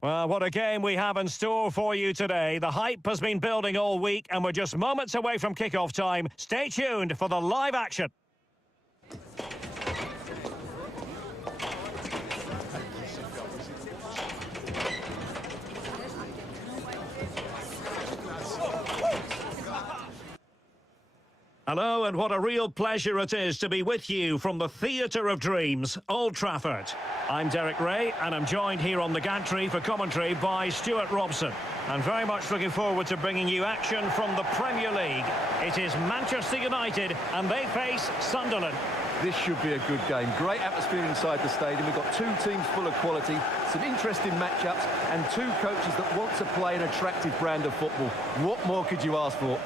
Well, what a game we have in store for you today. The hype has been building all week, and we're just moments away from kickoff time. Stay tuned for the live action. Hello, and what a real pleasure it is to be with you from the Theatre of Dreams, Old Trafford. I'm Derek Ray, and I'm joined here on the gantry for commentary by Stuart Robson. I'm very much looking forward to bringing you action from the Premier League. It is Manchester United, and they face Sunderland. This should be a good game. Great atmosphere inside the stadium. We've got two teams full of quality, some interesting matchups, and two coaches that want to play an attractive brand of football. What more could you ask for?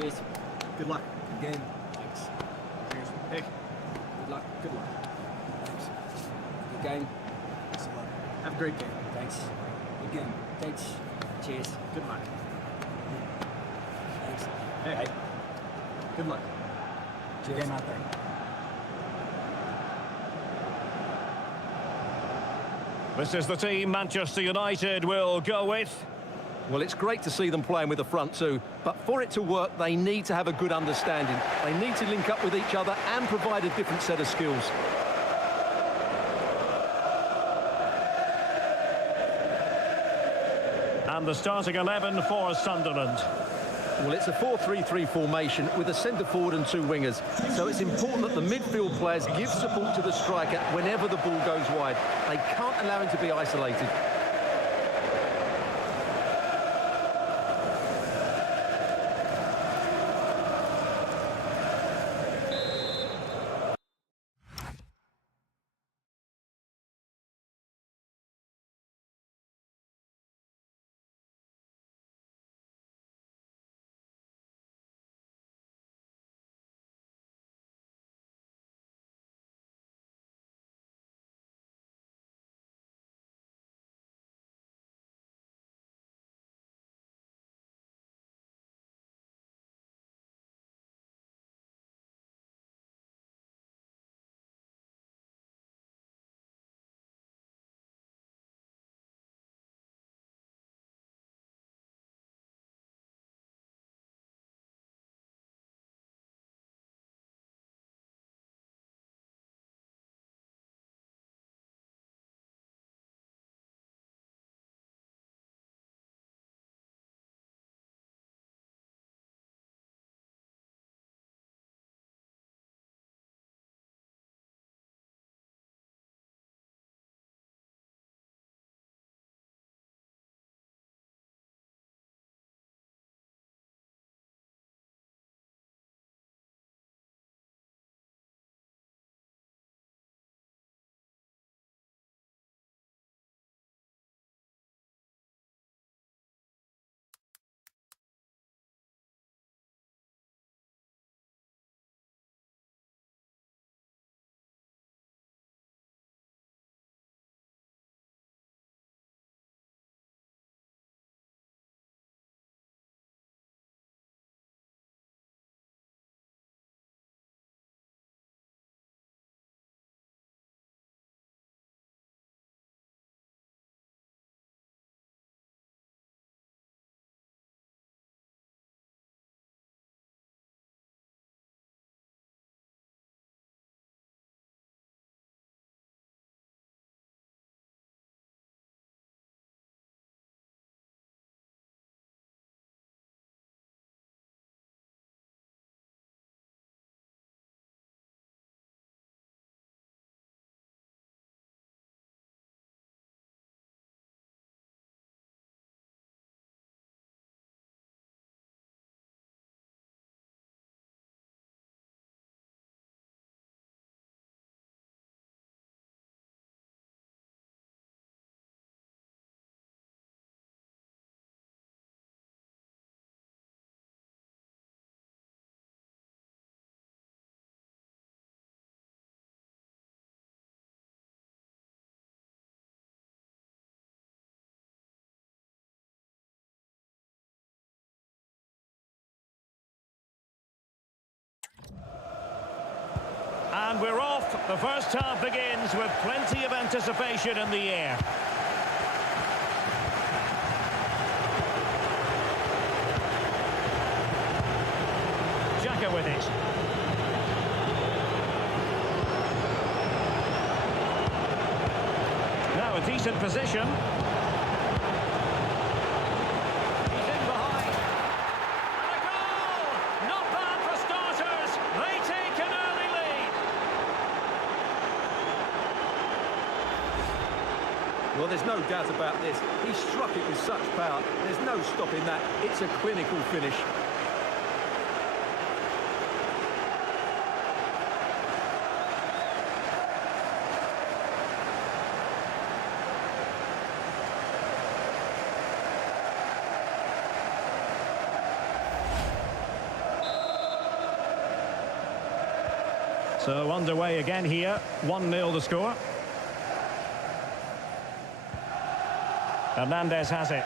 Cheers. Good luck. Good game. Thanks. Cheers. Hey. Good luck. Good luck. Thanks. Good game. Thanks a lot. Have a great game. Thanks. Good game. Thanks. Cheers. Good luck. Thanks. Hey. Bye. Good luck. Cheers. Game out there. This is the team Manchester United will go with. Well, it's great to see them playing with the front two, but for it to work, they need to have a good understanding. They need to link up with each other and provide a different set of skills. And the starting 11 for Sunderland. Well, it's a 4-3-3 formation with a centre forward and two wingers. So it's important that the midfield players give support to the striker whenever the ball goes wide. They can't allow him to be isolated. And we're off. The first half begins with plenty of anticipation in the air. Xhaka with it. Now a decent position. He's in behind. And a goal! Not bad for starters. They take an early lead. Well, there's no doubt about this. He struck it with such power. There's no stopping that. It's a clinical finish. So underway again here, 1-0 the score. Hernandez has it.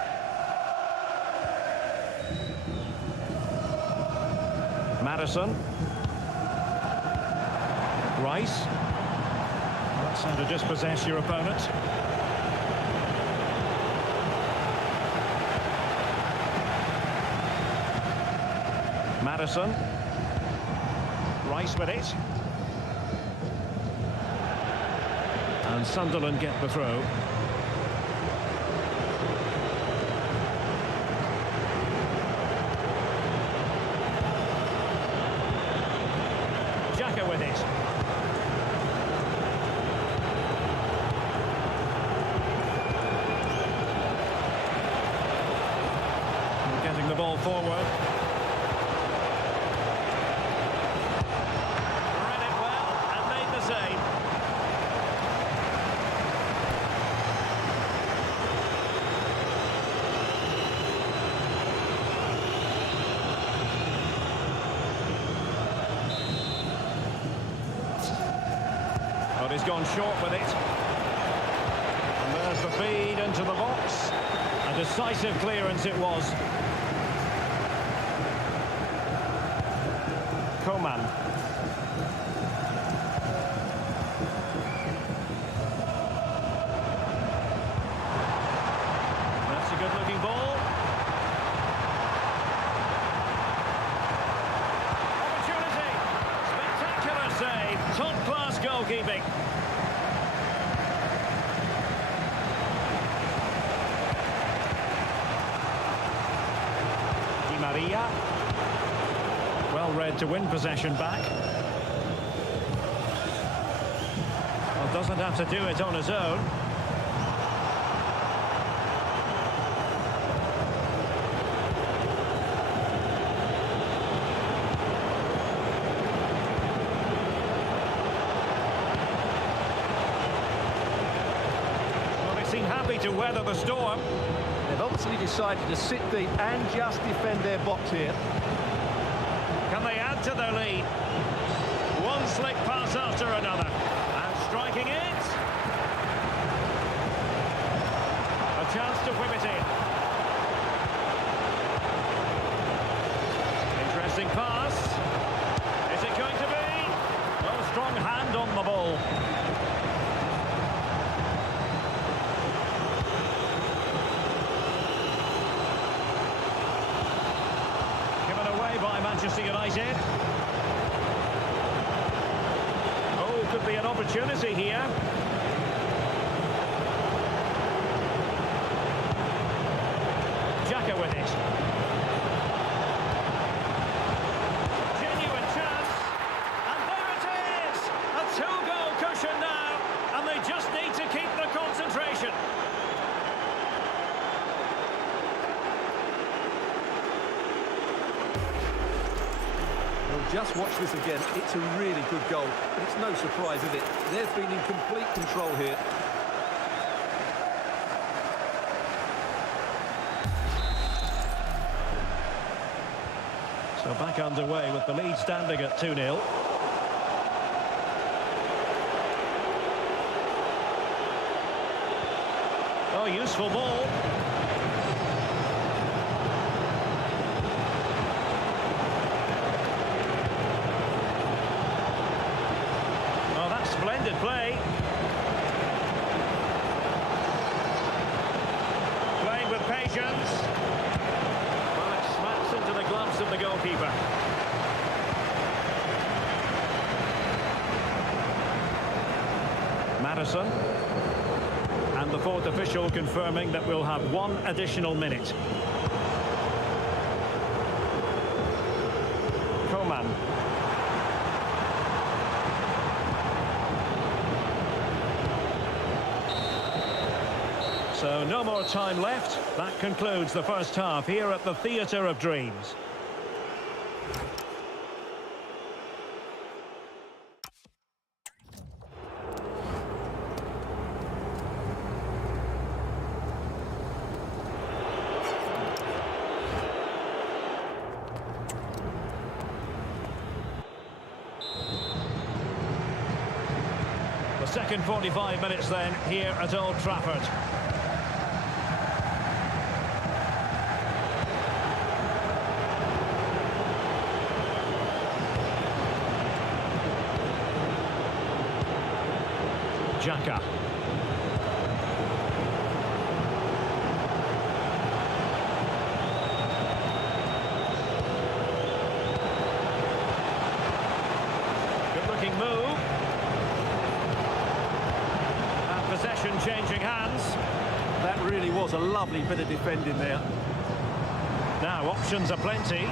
Madison. Rice. That's how to dispossess your opponent. Madison. Rice with it. And Sunderland get the throw. Xhaka with it. Getting the ball forward. Read it well and made the save. But he's gone short with it. And there's the feed into the box. A decisive clearance it was. Coman. That's a good-looking ball. Opportunity. Spectacular save. Top-class goalkeeping. Di Maria. Well read to win possession back. Well, doesn't have to do it on his own. Well, they seem happy to weather the storm. They've obviously decided to sit deep and just defend their box here. Can they add to their lead? One slick pass after another. And striking it. A chance to whip it in. Interesting pass. Is it going to be? Well, a strong hand on the ball. By Manchester United. Oh, could be an opportunity here. Xhaka with it. Genuine chance. And there it is! A two-goal cushion now. And they just need to keep the concentration. Just watch this again. It's a really good goal, but it's no surprise, is it? They've been in complete control here. So back underway with the lead standing at 2-0. Oh, useful ball. occasions. Well, it smacks into the gloves of the goalkeeper. Madison. And the fourth official confirming that we'll have one additional minute. Coman. So no more time left. That concludes the first half here at the Theatre of Dreams. The second 45 minutes then here at Old Trafford. Xhaka. Good-looking move. And possession changing hands. That really was a lovely bit of defending there. Now options are plenty.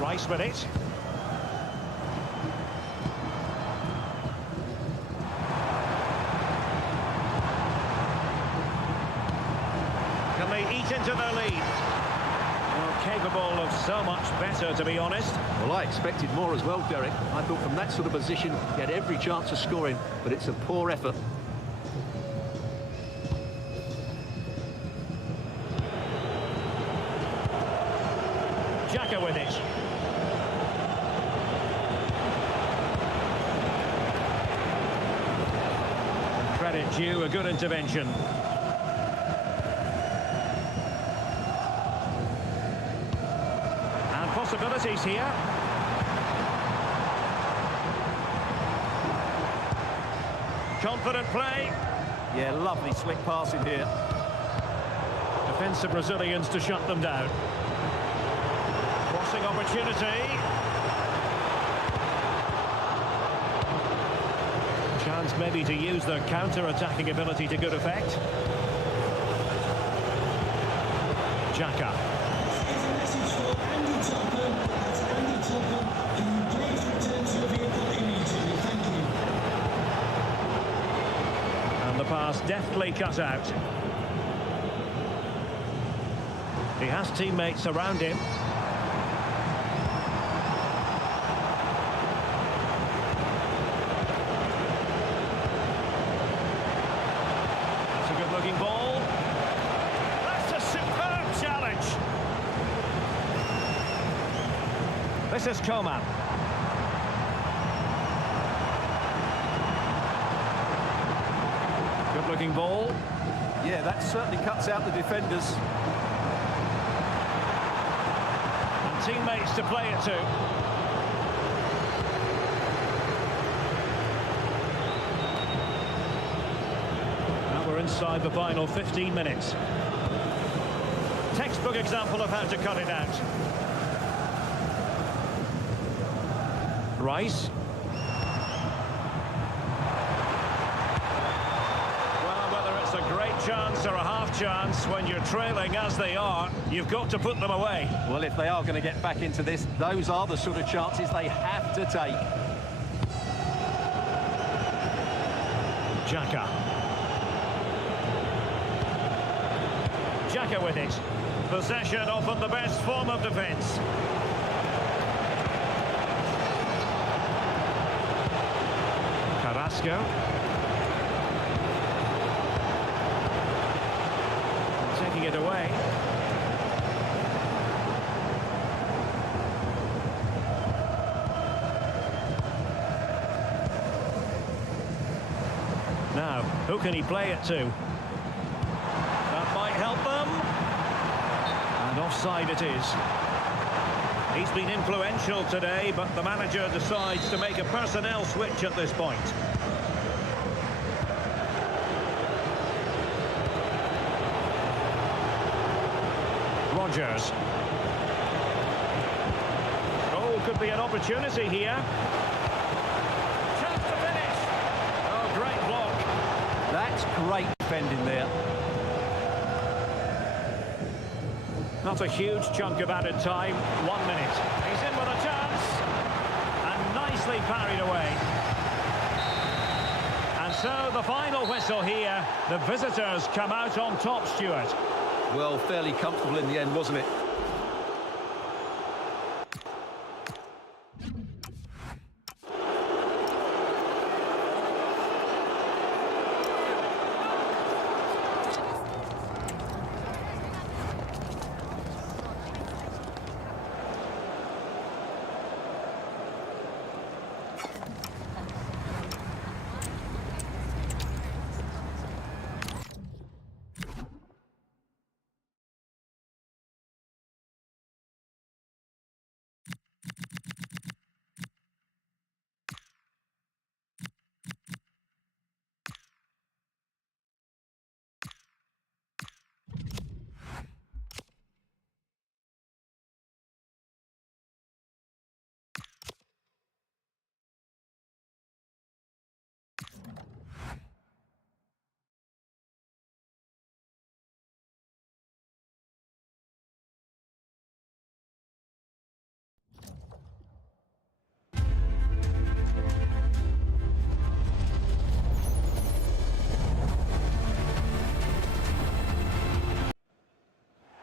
Rice with it. Can they eat into their lead? Well, capable of so much better, to be honest. Well, I expected more as well, Derek. I thought from that sort of position, he had every chance of scoring, but it's a poor effort. Xhaka with it. Credit due, a good intervention. Possibilities here. Confident play. Yeah, lovely slick passing here. Defensive Brazilians to shut them down. Crossing opportunity. Chance maybe to use their counter-attacking ability to good effect. Xhaka. And the pass deftly cut out. He has teammates around him. That's a good-looking ball. That's a superb challenge. This is Coman. Good-looking ball. Yeah, that certainly cuts out the defenders. And teammates to play it to. Now we're inside the final 15 minutes. Textbook example of how to cut it out. Rice. Well, whether it's a great chance or a half chance, when you're trailing as they are, you've got to put them away. Well, if they are going to get back into this, those are the sort of chances they have to take. Xhaka. Xhaka with it. Possession often the best form of defence. Carrasco. Taking it away. Now, who can he play it to? That might help them. And offside it is. He's been influential today, but the manager decides to make a personnel switch at this point. Rodgers. Oh, could be an opportunity here. Chance to finish. Oh, great block. That's great defending there. Not a huge chunk of added time. 1 minute. He's in with a chance. And nicely parried away. And so the final whistle here. The visitors come out on top, Stuart. Well, fairly comfortable in the end, wasn't it?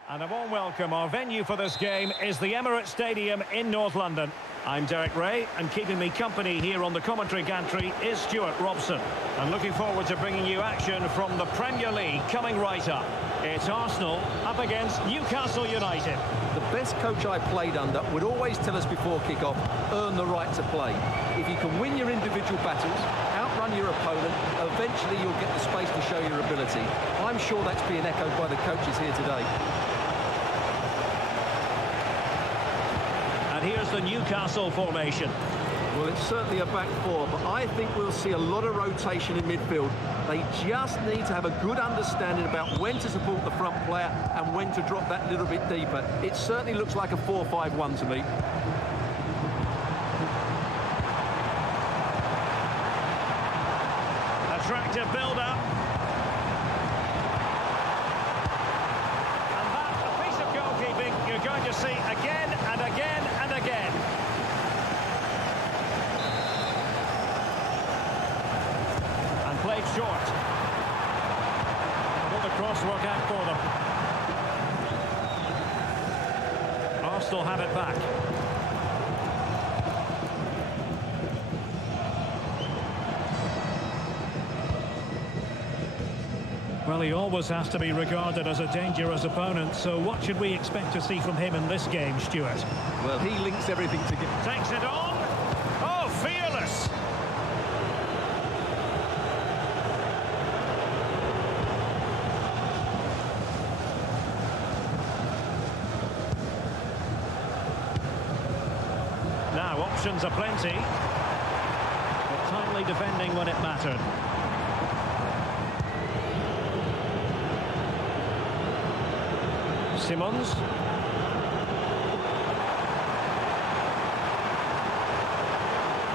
And a warm welcome. Our venue for this game is the Emirates Stadium in North London. I'm Derek Ray, and keeping me company here on the commentary gantry is Stuart Robson. And looking forward to bringing you action from the Premier League coming right up. It's Arsenal up against Newcastle United. The best coach I played under would always tell us before kick-off, earn the right to play. If you can win your individual battles, outrun your opponent, eventually you'll get the space to show your ability. I'm sure that's being echoed by the coaches here today. Here's the Newcastle formation. Well, it's certainly a back four, but I think we'll see a lot of rotation in midfield. They just need to have a good understanding about when to support the front player and when to drop that little bit deeper. It certainly looks like a 4-5-1 to me. Attractive build-up. And that's a piece of goalkeeping you're going to see again and again and again. And played short. Will the cross work out for them? Arsenal have it back. Well, he always has to be regarded as a dangerous opponent, so what should we expect to see from him in this game, Stuart? Well, he links everything together. Takes it on. Oh, fearless. Now, options are plenty, but timely defending when it mattered. Simmons.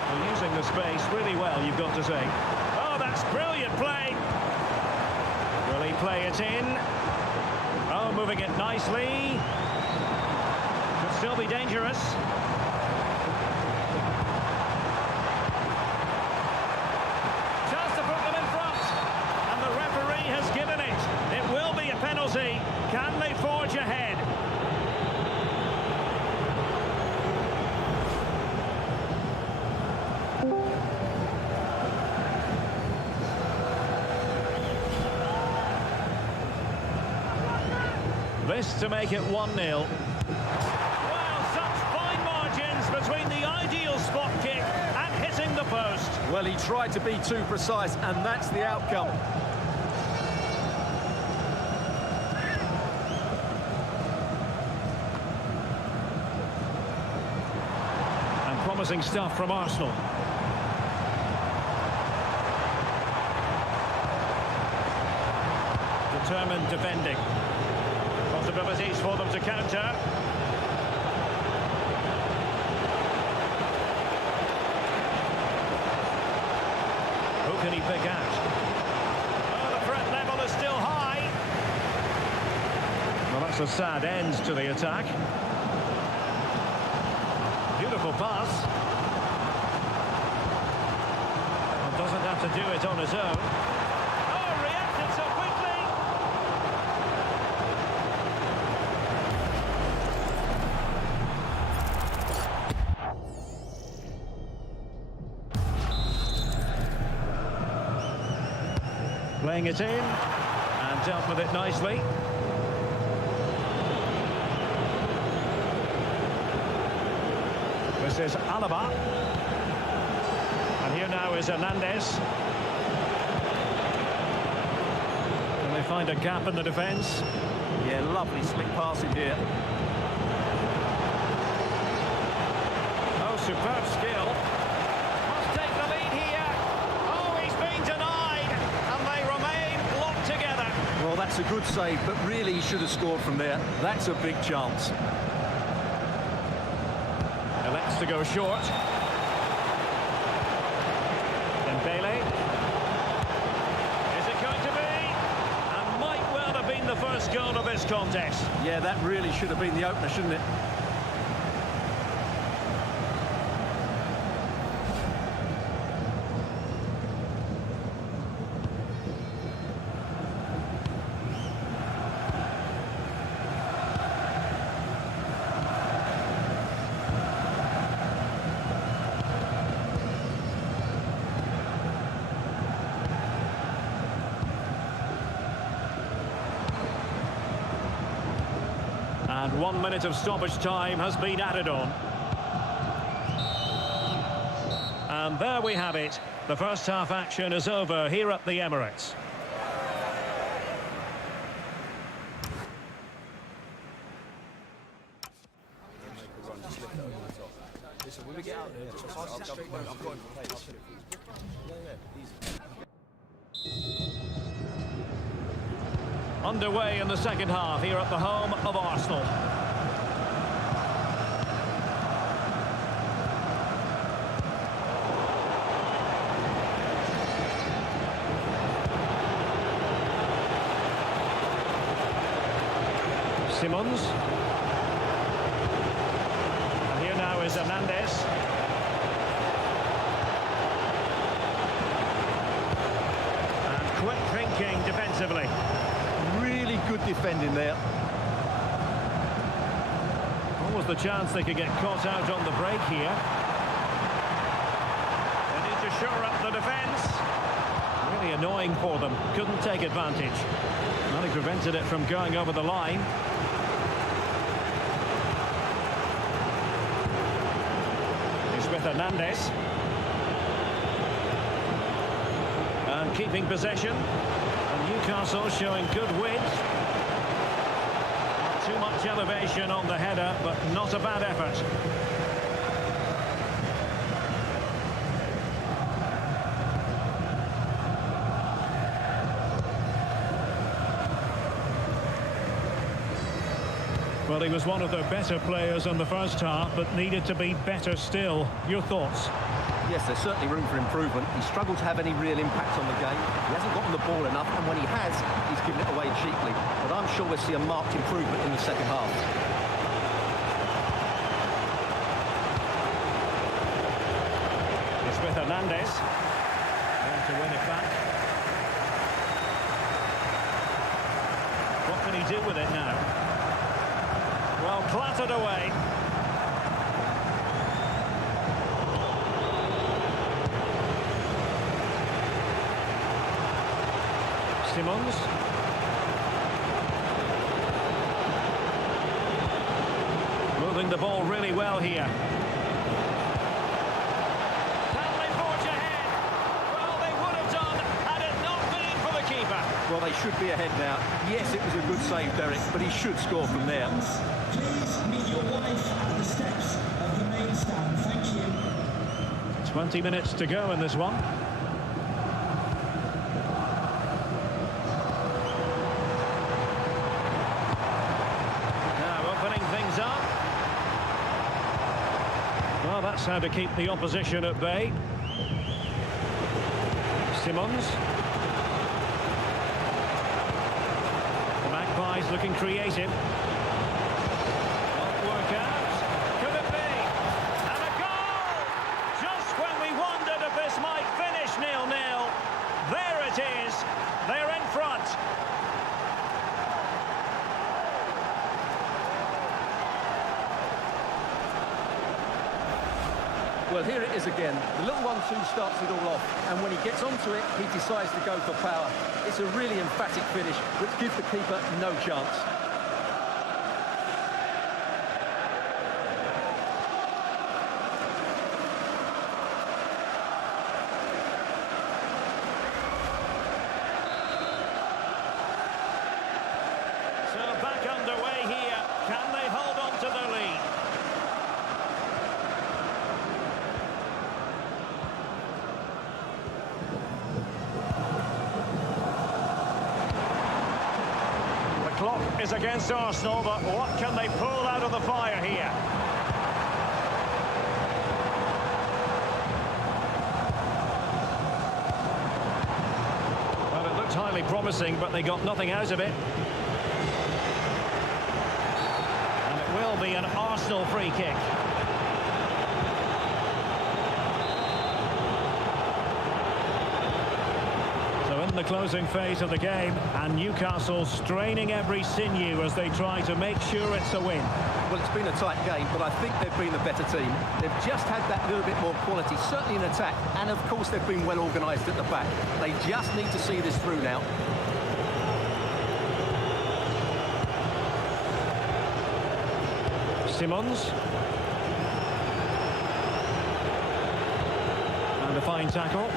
Well, using the space really well, you've got to say. Oh, that's brilliant play. Will he play it in? Oh, moving it nicely. Could still be dangerous. Chance to put them in front. And the referee has given it. It will be a penalty. Can they forge ahead? This to make it 1-0. Well, such fine margins between the ideal spot kick and hitting the post. Well, he tried to be too precise, and that's the outcome. Promising stuff from Arsenal. Determined defending. Got possibilities for them to counter. Who can he pick out? Oh, the threat level is still high. Well, that's a sad end to the attack. Beautiful pass. Well, doesn't have to do it on his own. Oh, reacted so quickly. Playing it in and dealt with it nicely. This is Alaba. And here now is Hernandez. Can they find a gap in the defence? Yeah, lovely slick passing here. Oh, superb skill. Must take the lead here. Oh, he's been denied. And they remain locked together. Well, that's a good save, but really he should have scored from there. That's a big chance. Elects to go short. Dembele. Is it going to be? And might well have been the first goal of this contest. Yeah, that really should have been the opener, shouldn't it? And 1 minute of stoppage time has been added on. And there we have it. The first half action is over here at the Emirates. Listen, when we get out there, just pass it straight down. I've got him for pace. Yeah, easy. Underway in the second half here at the home of Arsenal. Simons. And here now is Hernandez. And quick thinking defensively. Really good defending there. What was the chance they could get caught out on the break here? They need to shore up the defence. Really annoying for them. Couldn't take advantage. Well, he prevented it from going over the line. He's with Hernandez. And keeping possession. Newcastle showing good width. Not too much elevation on the header, but not a bad effort. Well, he was one of the better players in the first half, but needed to be better still. Your thoughts? Yes, there's certainly room for improvement. He struggled to have any real impact on the game. He hasn't gotten the ball enough, and when he has, he's given it away cheaply. But I'm sure we'll see a marked improvement in the second half. It's with Hernandez. There to win it back. What can he do with it now? Well, clattered away. Simons. Moving the ball really well here. Battling forge ahead. Well, they would have done had it not been for the keeper. Well, they should be ahead now. Yes, it was a good save, Derek, but he should score from there. Please meet your wife at the steps of the main stand. Thank you. 20 minutes to go in this one. that's how to keep the opposition at bay. Simons. The Magpies looking creative. Won't work out. Could it be? And a goal! Just when we wondered if this might finish 0-0. There it is. They're in front. Well, here it is again. The little 1-2 starts it all off, and when he gets onto it, he decides to go for power. It's a really emphatic finish, which gives the keeper no chance. So back underway here. Can they hold on to the lead? The clock is against Arsenal, but what can they pull out of the fire here? Well, it looked highly promising, but they got nothing out of it. And it will be an Arsenal free kick. So in the closing phase of the game, and Newcastle straining every sinew as they try to make sure it's a win. Well, it's been a tight game, but I think they've been the better team. They've just had that little bit more quality, certainly in attack, and of course they've been well organised at the back. They just need to see this through now. Simons. And a fine tackle.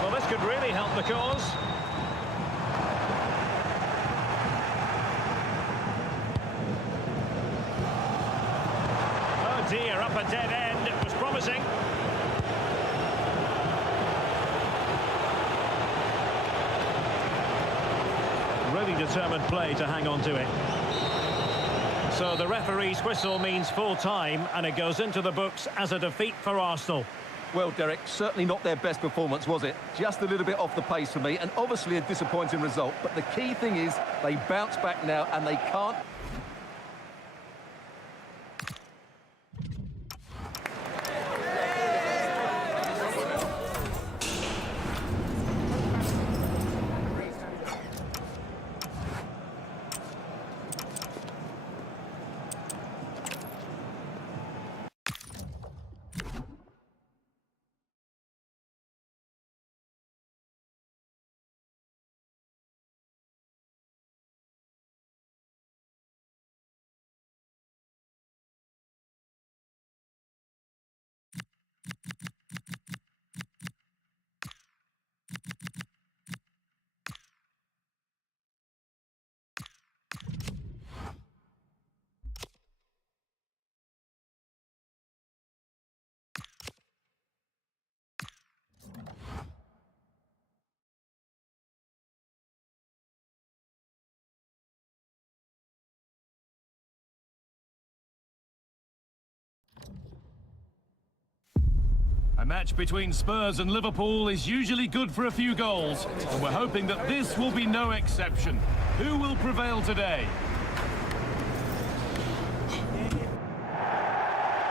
Well, this could really help the cause. Oh dear, up a dead end. It was promising. Really determined play to hang on to it. So the referee's whistle means full time, and it goes into the books as a defeat for Arsenal. Well, Derek, certainly not their best performance, was it? Just a little bit off the pace for me, and obviously a disappointing result. But the key thing is they bounce back now, and they can't. A match between Spurs and Liverpool is usually good for a few goals, and we're hoping that this will be no exception. Who will prevail today?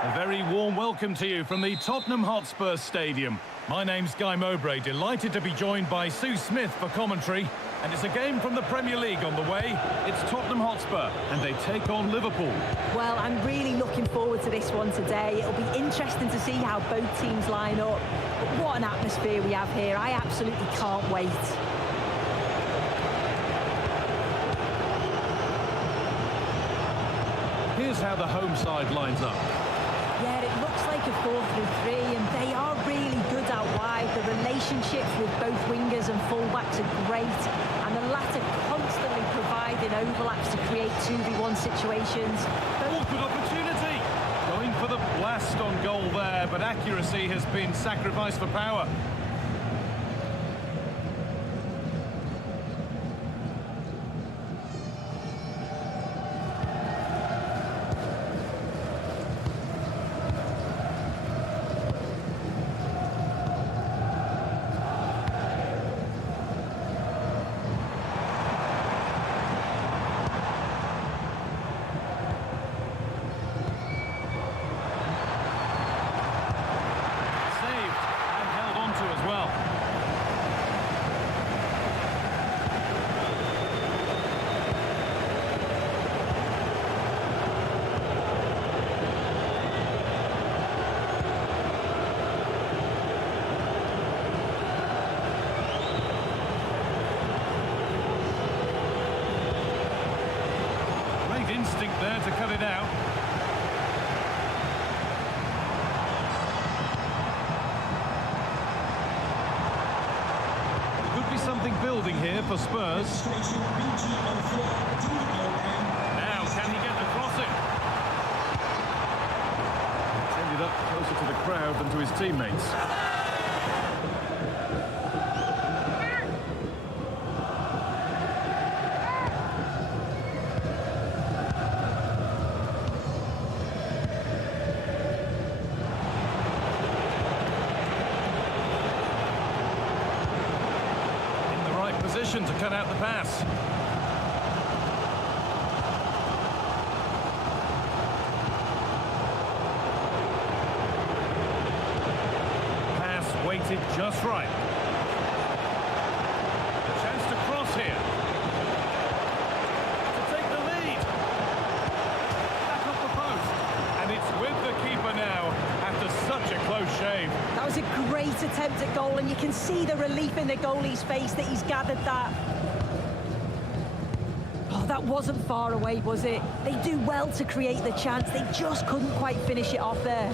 A very warm welcome to you from the Tottenham Hotspur Stadium. My name's Guy Mowbray, delighted to be joined by Sue Smith for commentary. And it's a game from the Premier League on the way. It's Tottenham Hotspur, and they take on Liverpool. Well, I'm really looking forward to this one today. It'll be interesting to see how both teams line up. But what an atmosphere we have here. I absolutely can't wait. Here's how the home side lines up. Yeah, it looks like a 4-3-3, and they are really good out wide. The relationships with both wingers and fullbacks are great, and the latter constantly providing overlaps to create 2v1 situations. Awkward opportunity. Going for the blast on goal there, but accuracy has been sacrificed for power. something building here for Spurs. Now, can he get the crossing? It's ended up closer to the crowd than to his teammates. Position to cut out the pass. Pass weighted just right. A chance to cross here. To take the lead. Back off the post. And it's with the keeper now after such a close shave. That was a great attempt at goal, and you can see the relief in the goalie's face that he's gathered that. Oh, that wasn't far away, was it? They do well to create the chance. They just couldn't quite finish it off there.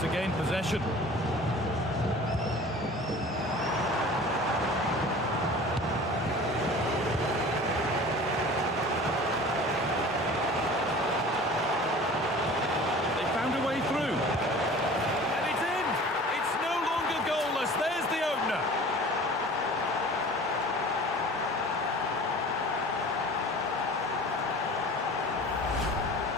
To gain possession. They found a way through. And it's in! It's no longer goalless. There's the opener.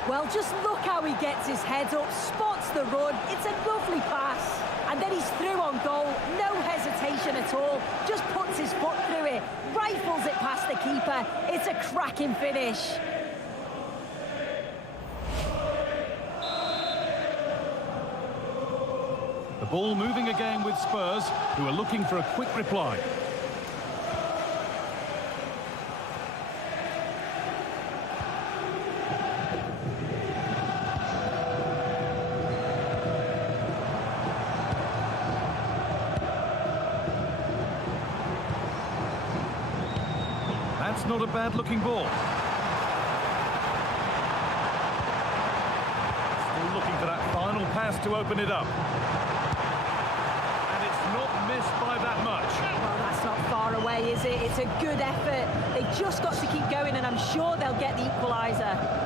Well, just look how he gets his head up, spots the run. It's a lovely pass. And then he's through on goal. No hesitation at all. Just puts his foot through it. Rifles it past the keeper. It's a cracking finish. The ball moving again with Spurs, who are looking for a quick reply. That's not a bad-looking ball. Still looking for that final pass to open it up. And it's not missed by that much. Well, that's not far away, is it? It's a good effort. They just got to keep going, and I'm sure they'll get the equaliser.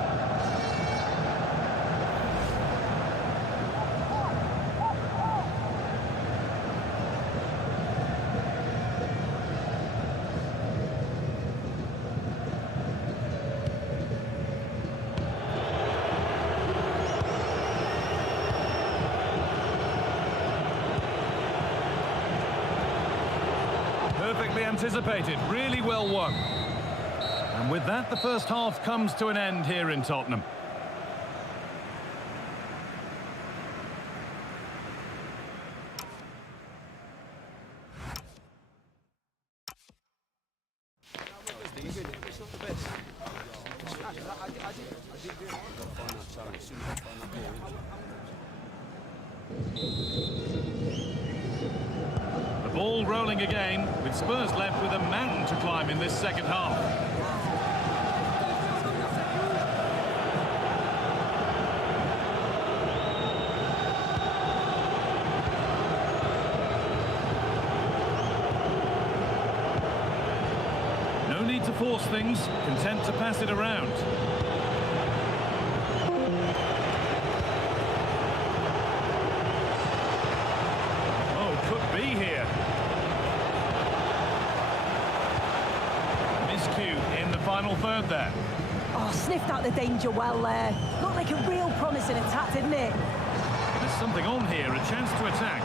Perfectly anticipated, really well won. And with that, the first half comes to an end here in Tottenham. The ball rolling again, with Spurs left with a mountain to climb in this second half. No need to force things, content to pass it around. Could be here. Miscue in the final third there. Oh, sniffed out the danger well there. Looked like a real promising attack, didn't it? There's something on here, a chance to attack.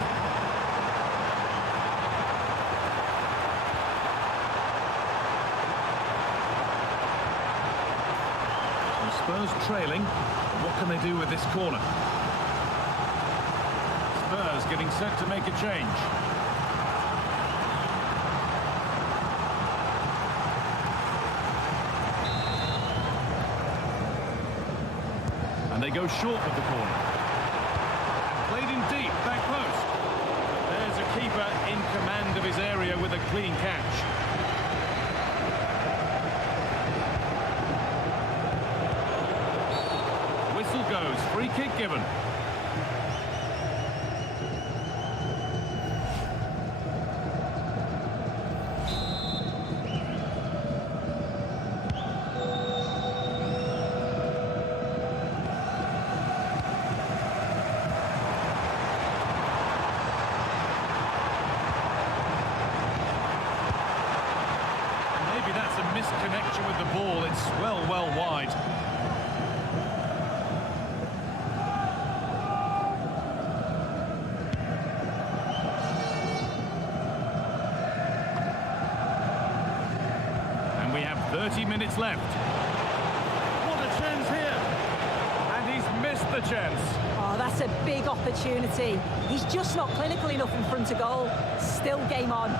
So Spurs trailing. What can they do with this corner? Spurs getting set to make a change. And they go short with the corner. Played in deep, back post. There's a keeper in command of his area with a clean catch. Whistle goes, free kick given. Misconnection with the ball, it's well wide. And we have 30 minutes left. What a chance here! And he's missed the chance. Oh, that's a big opportunity. He's just not clinical enough in front of goal. Still game on.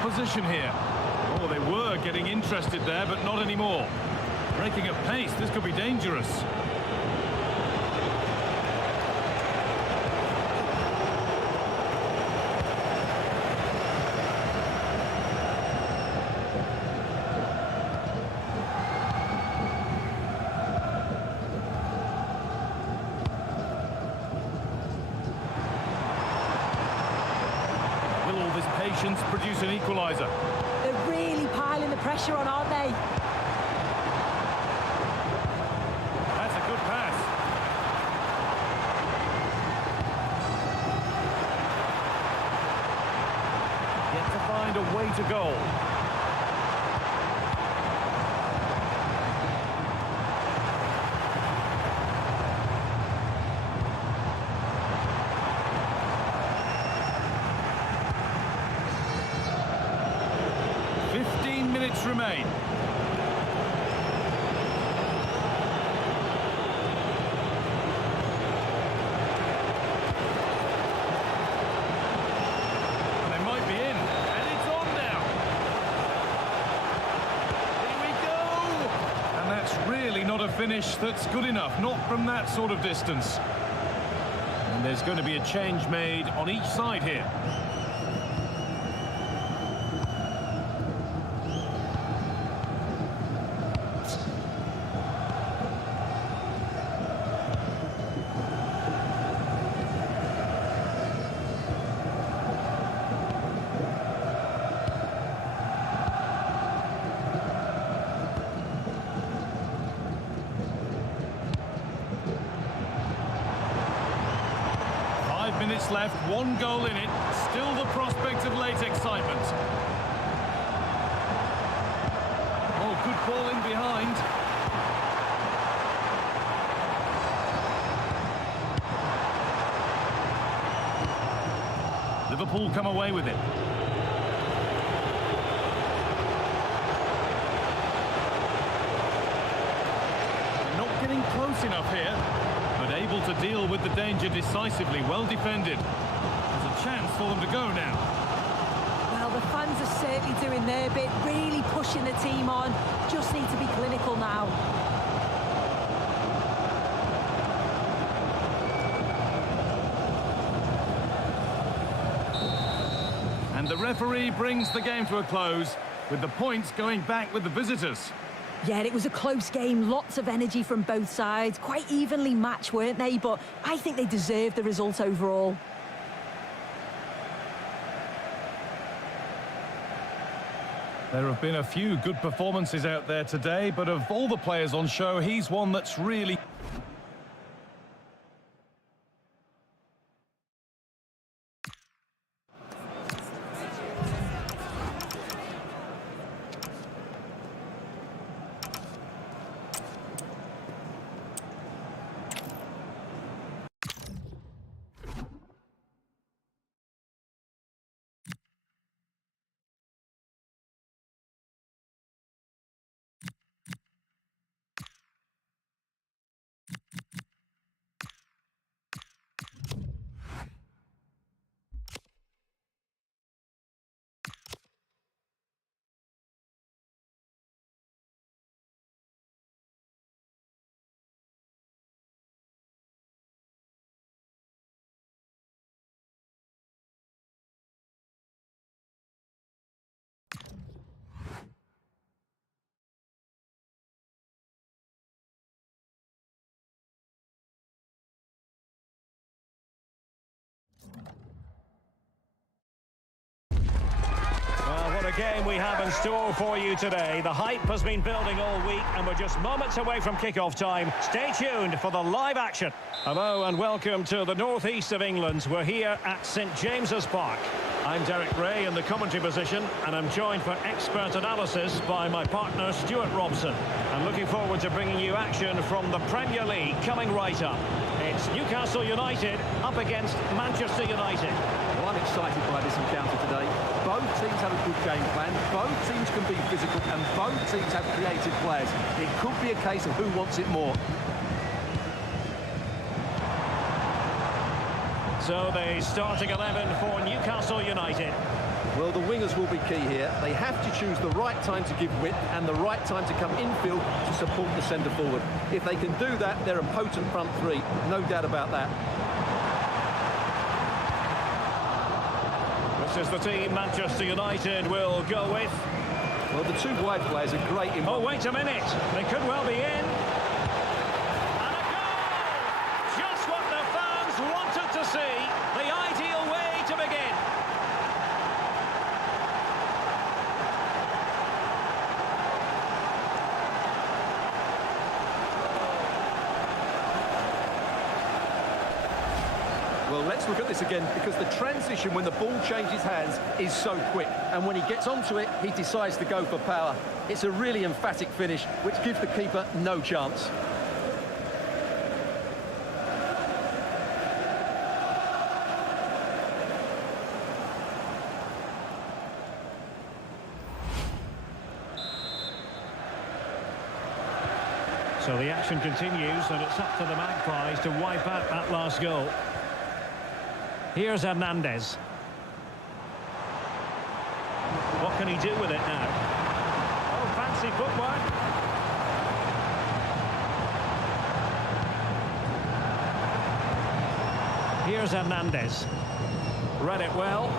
Position here. Oh, they were getting interested there, but not anymore. Breaking at pace, this could be dangerous. Patience produce an equaliser. They're really piling the pressure on, aren't they? That's a good pass. Yet to find a way to goal. Remain. And they might be in, and it's on now. Here we go! And that's really not a finish that's good enough, not from that sort of distance. And there's going to be a change made on each side here. Minutes left, one goal in it, still the prospect of late excitement. Oh, good ball in behind. Liverpool come away with it. They're not getting close enough here. Able to deal with the danger decisively, well defended. There's a chance for them to go now. Well, the fans are certainly doing their bit, really pushing the team on. Just need to be clinical now. And the referee brings the game to a close, with the points going back with the visitors. Yeah, it was a close game, lots of energy from both sides, quite evenly matched, weren't they? But I think they deserved the result overall. There have been a few good performances out there today, but of all the players on show, he's one that's really game we have in store for you today. The hype has been building all week and we're just moments away from kick-off time. Stay tuned for the live action. Hello and welcome to the northeast of England. We're here at St James's Park. I'm Derek Ray in the commentary position and I'm joined for expert analysis by my partner Stuart Robson. I'm looking forward to bringing you action from the Premier League coming right up. It's Newcastle United up against Manchester United. Well, I'm excited by this encounter today. Both teams have a good game plan, both teams can be physical and both teams have creative players. It could be a case of who wants it more. So the starting 11 for Newcastle United. Well, the wingers will be key here. They have to choose the right time to give width and the right time to come infield to support the centre forward. If they can do that, they're a potent front three, no doubt about that. This is the team Manchester United will go with. Well, the two wide players are great in... Oh, wait a minute. They could well be in. And a goal! Just what the fans wanted to see. The ideal way to begin. Well, let's look at this again, because the transition when the ball changes hands is so quick. And when he gets onto it, he decides to go for power. It's a really emphatic finish, which gives the keeper no chance. So the action continues, and it's up to the Magpies to wipe out that last goal. Here's Hernandez. What can he do with it now? Oh, fancy footwork. Here's Hernandez. Read it well.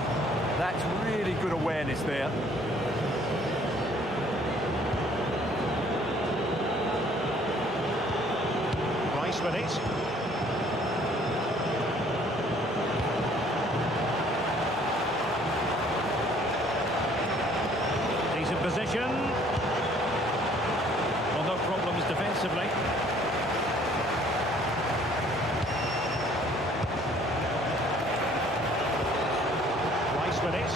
That's really good awareness there. Rice with it. Position. Well, no problems defensively. Rice with it.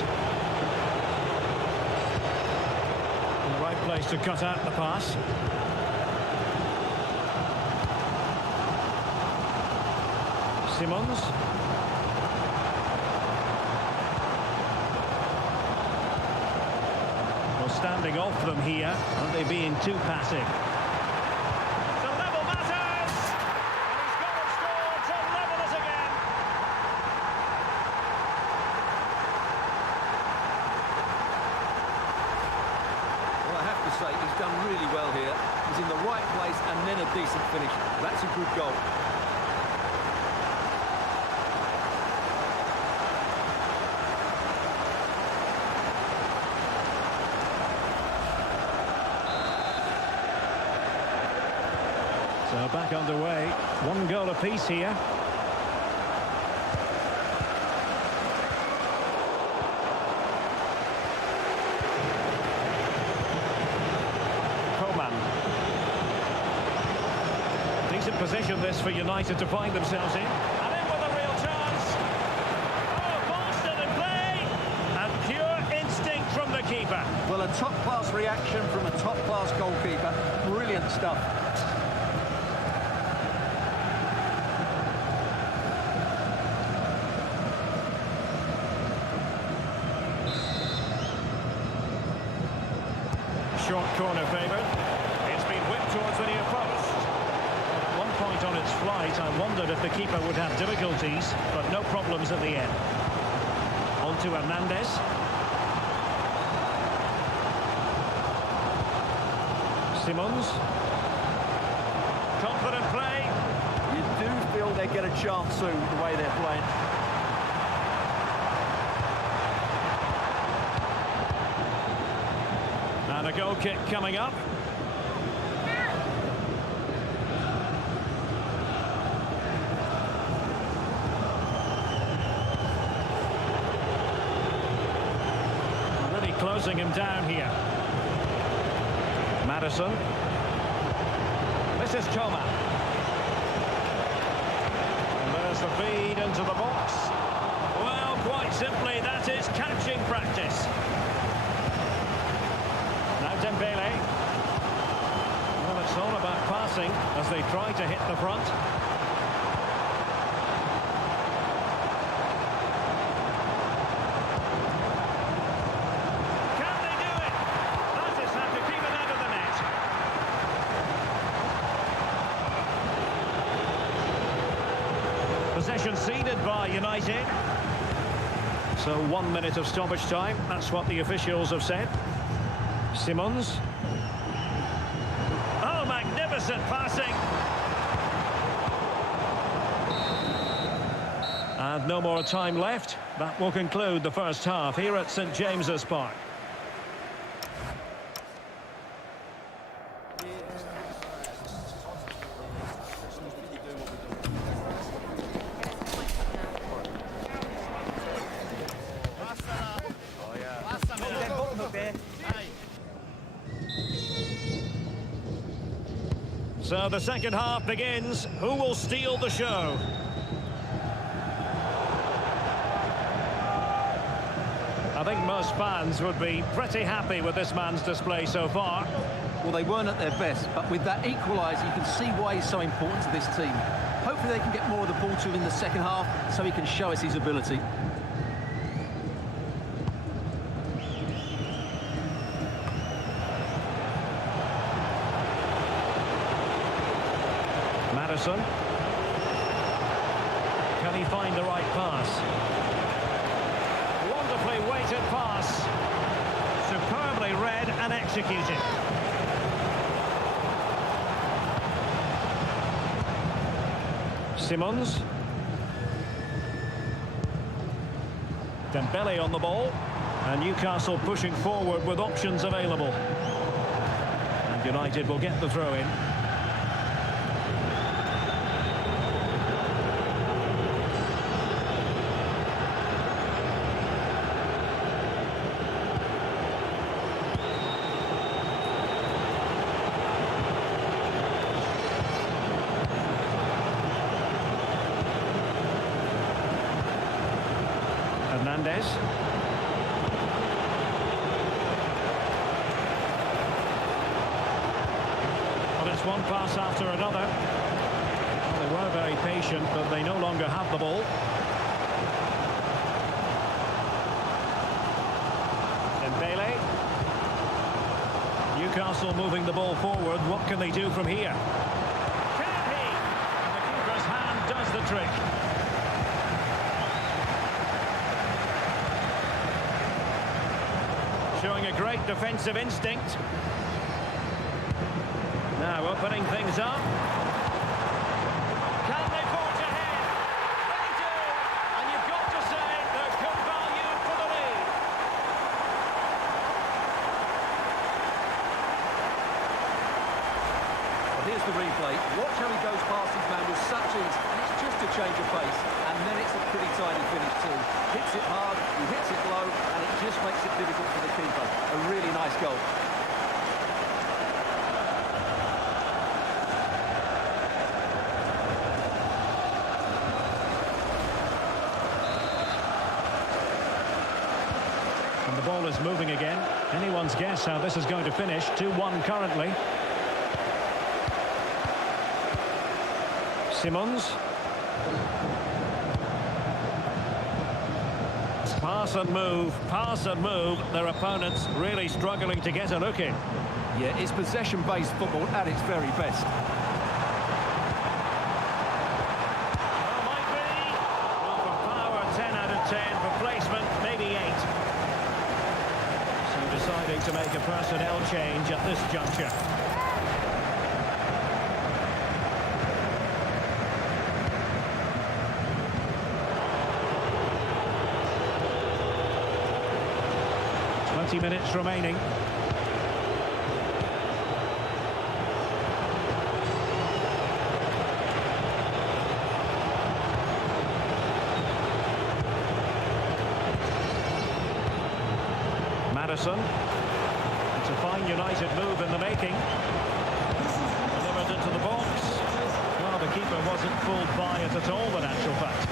In the right place to cut out the pass. Simmons. Standing off them here, aren't they being too passive? The level matters! And he's got and scored to level us again. Well, I have to say, he's done really well here. He's in the right place and then a decent finish. That's a good goal. So back underway, one goal apiece here. Coman. Decent position this for United to find themselves in. And in with a real chance. Oh, Boston in play. And pure instinct from the keeper. Well, a top-class reaction from a top-class goalkeeper. Brilliant stuff. Short corner favoured. It's been whipped towards the near post. At one point on its flight, I wondered if the keeper would have difficulties, but no problems at the end. On to Hernandez. Simmons. Confident play. You do feel they get a chance soon, the way they're playing. And a goal kick coming up. Really close closing him down here. Madison. This is Coman. And there's the feed into the box. Well, quite simply, that is catching practice. Now Dembele. Well, it's all about passing as they try to hit the front. Can they do it? That is how to keep it out of the net. Possession ceded by United. So 1 minute of stoppage time. That's what the officials have said. Simons. Oh, magnificent passing. And no more time left. That will conclude the first half here at St James's Park. So the second half begins. Who will steal the show? I think most fans would be pretty happy with this man's display so far. Well, they weren't at their best, but with that equaliser, you can see why he's so important to this team. Hopefully they can get more of the ball to him in the second half so he can show us his ability. Madison. Can he find the right pass? Wonderfully weighted pass. Superbly read and executed. Simons. Dembele on the ball. And Newcastle pushing forward with options available. And United will get the throw in. Hernandez. Well, it's one pass after another. Well, they were very patient, but they no longer have the ball. Dembele. Newcastle moving the ball forward. What can they do from here? Can he? And the keeper's hand does the trick. Showing a great defensive instinct. Now opening things up. Can they forge ahead? They do! And you've got to say they're good value for the lead. Well, here's the replay. Watch how he goes past his man with such ease. It's just a change of pace. And then it's a pretty tidy finish too. Hits it hard, he hits it low, and it just makes it difficult for the keeper. A really nice goal. And the ball is moving again. Anyone's guess how this is going to finish. 2-1 currently. Simons. Pass and move. Their opponents really struggling to get a look in. Yeah, it's possession-based football at its very best. Oh, might be. Well, for power, 10 out of 10. For placement, maybe 8. So deciding to make a personnel change at this juncture. Minutes remaining. Madison. It's a fine United move in the making. Delivered into the box. Well, the keeper wasn't fooled by it at all, in actual fact.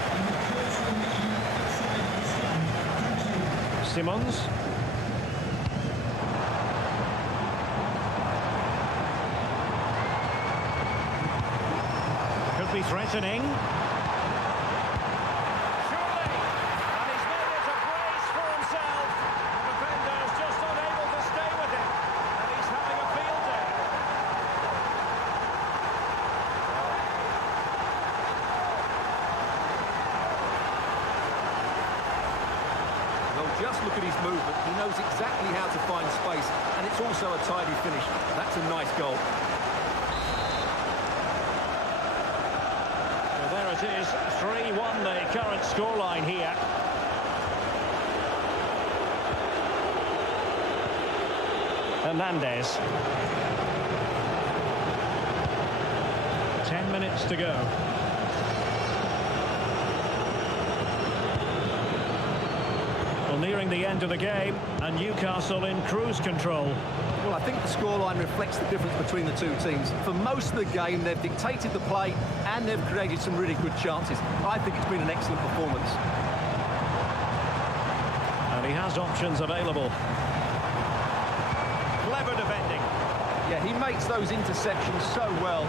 Simmons. Could be threatening. Just look at his movement. He knows exactly how to find space, and it's also a tidy finish. That's a nice goal. Well, there it is, 3-1 the current scoreline here. Hernandez. 10 minutes to go. Nearing the end of the game, and Newcastle in cruise control. Well, I think the scoreline reflects the difference between the two teams. For most of the game, they've dictated the play and they've created some really good chances. I think it's been an excellent performance. And he has options available. Clever defending. Yeah, he makes those interceptions so well.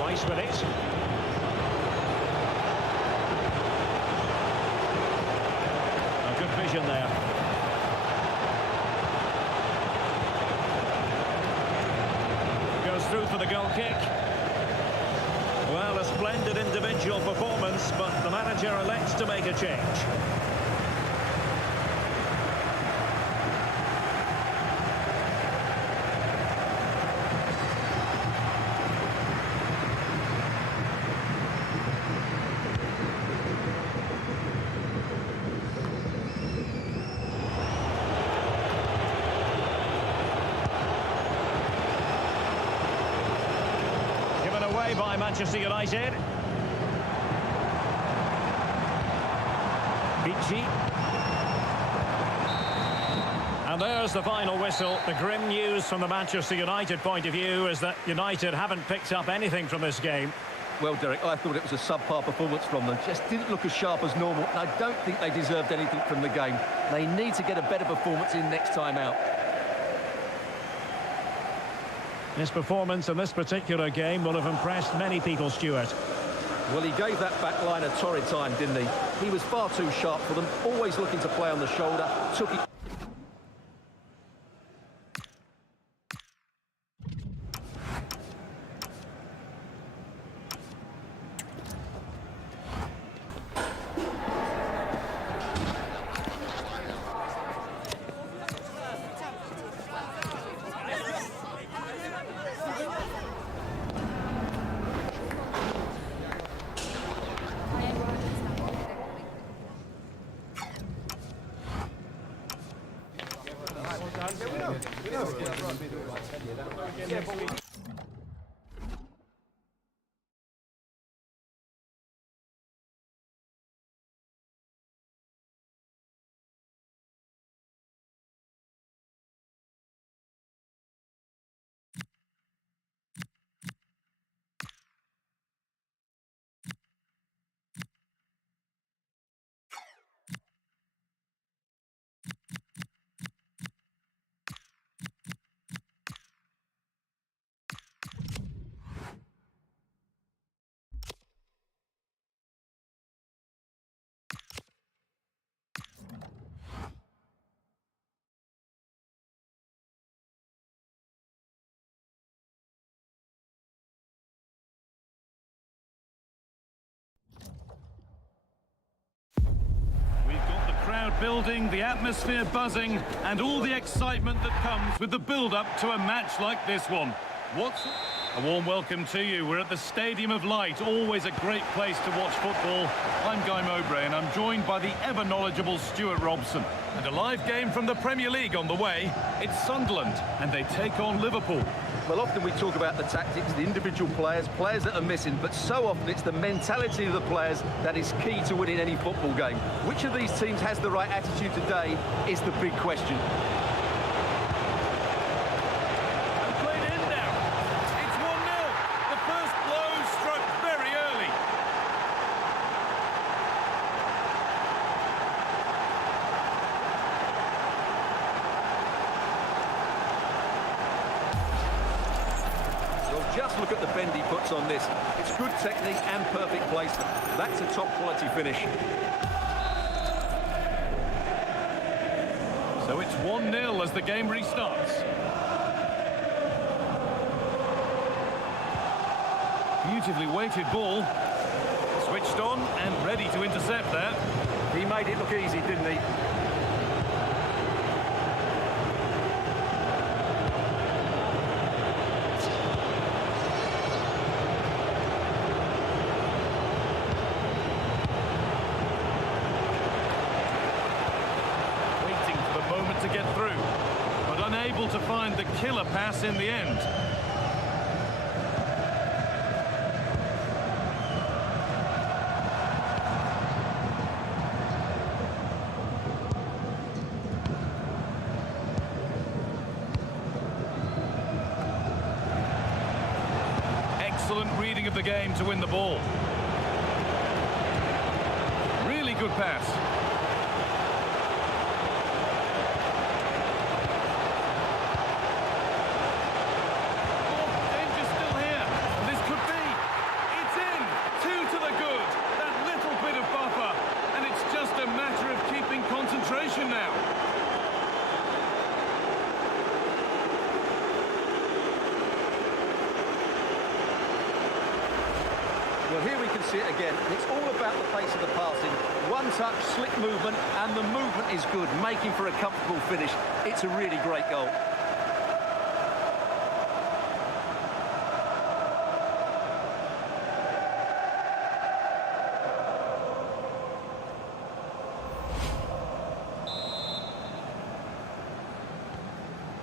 Rice with it. Vision there. Goes through for the goal kick. Well, a splendid individual performance, but the manager elects to make a change. By Manchester United. Vici. And there's the final whistle. The grim news from the Manchester United point of view is that United haven't picked up anything from this game. Well, Derek, I thought it was a subpar performance from them. Just didn't look as sharp as normal, and I don't think they deserved anything from the game. They need to get a better performance in next time out. His performance in this particular game will have impressed many people, Stuart. Well, he gave that back line a torrid time, didn't he? He was far too sharp for them, always looking to play on the shoulder, took it... Building, the atmosphere buzzing, and all the excitement that comes with the build-up to a match like this one. A warm welcome to you. We're at the Stadium of Light, always a great place to watch football. I'm Guy Mowbray and I'm joined by the ever-knowledgeable Stuart Robson. And a live game from the Premier League on the way. It's Sunderland and they take on Liverpool. Well, often we talk about the tactics, the individual players that are missing, but so often it's the mentality of the players that is key to winning any football game. Which of these teams has the right attitude today is the big question. Just look at the bend he puts on this. It's good technique and perfect placement. That's a top quality finish. So it's 1-0 as the game restarts. Beautifully weighted ball. Switched on and ready to intercept that. He made it look easy, didn't he? To get through, but unable to find the killer pass in the end. Excellent reading of the game to win the ball. Really good pass. Now. Well, here we can see it again. It's all about the pace of the passing. One touch, slick movement, and the movement is good, making for a comfortable finish. It's a really great goal.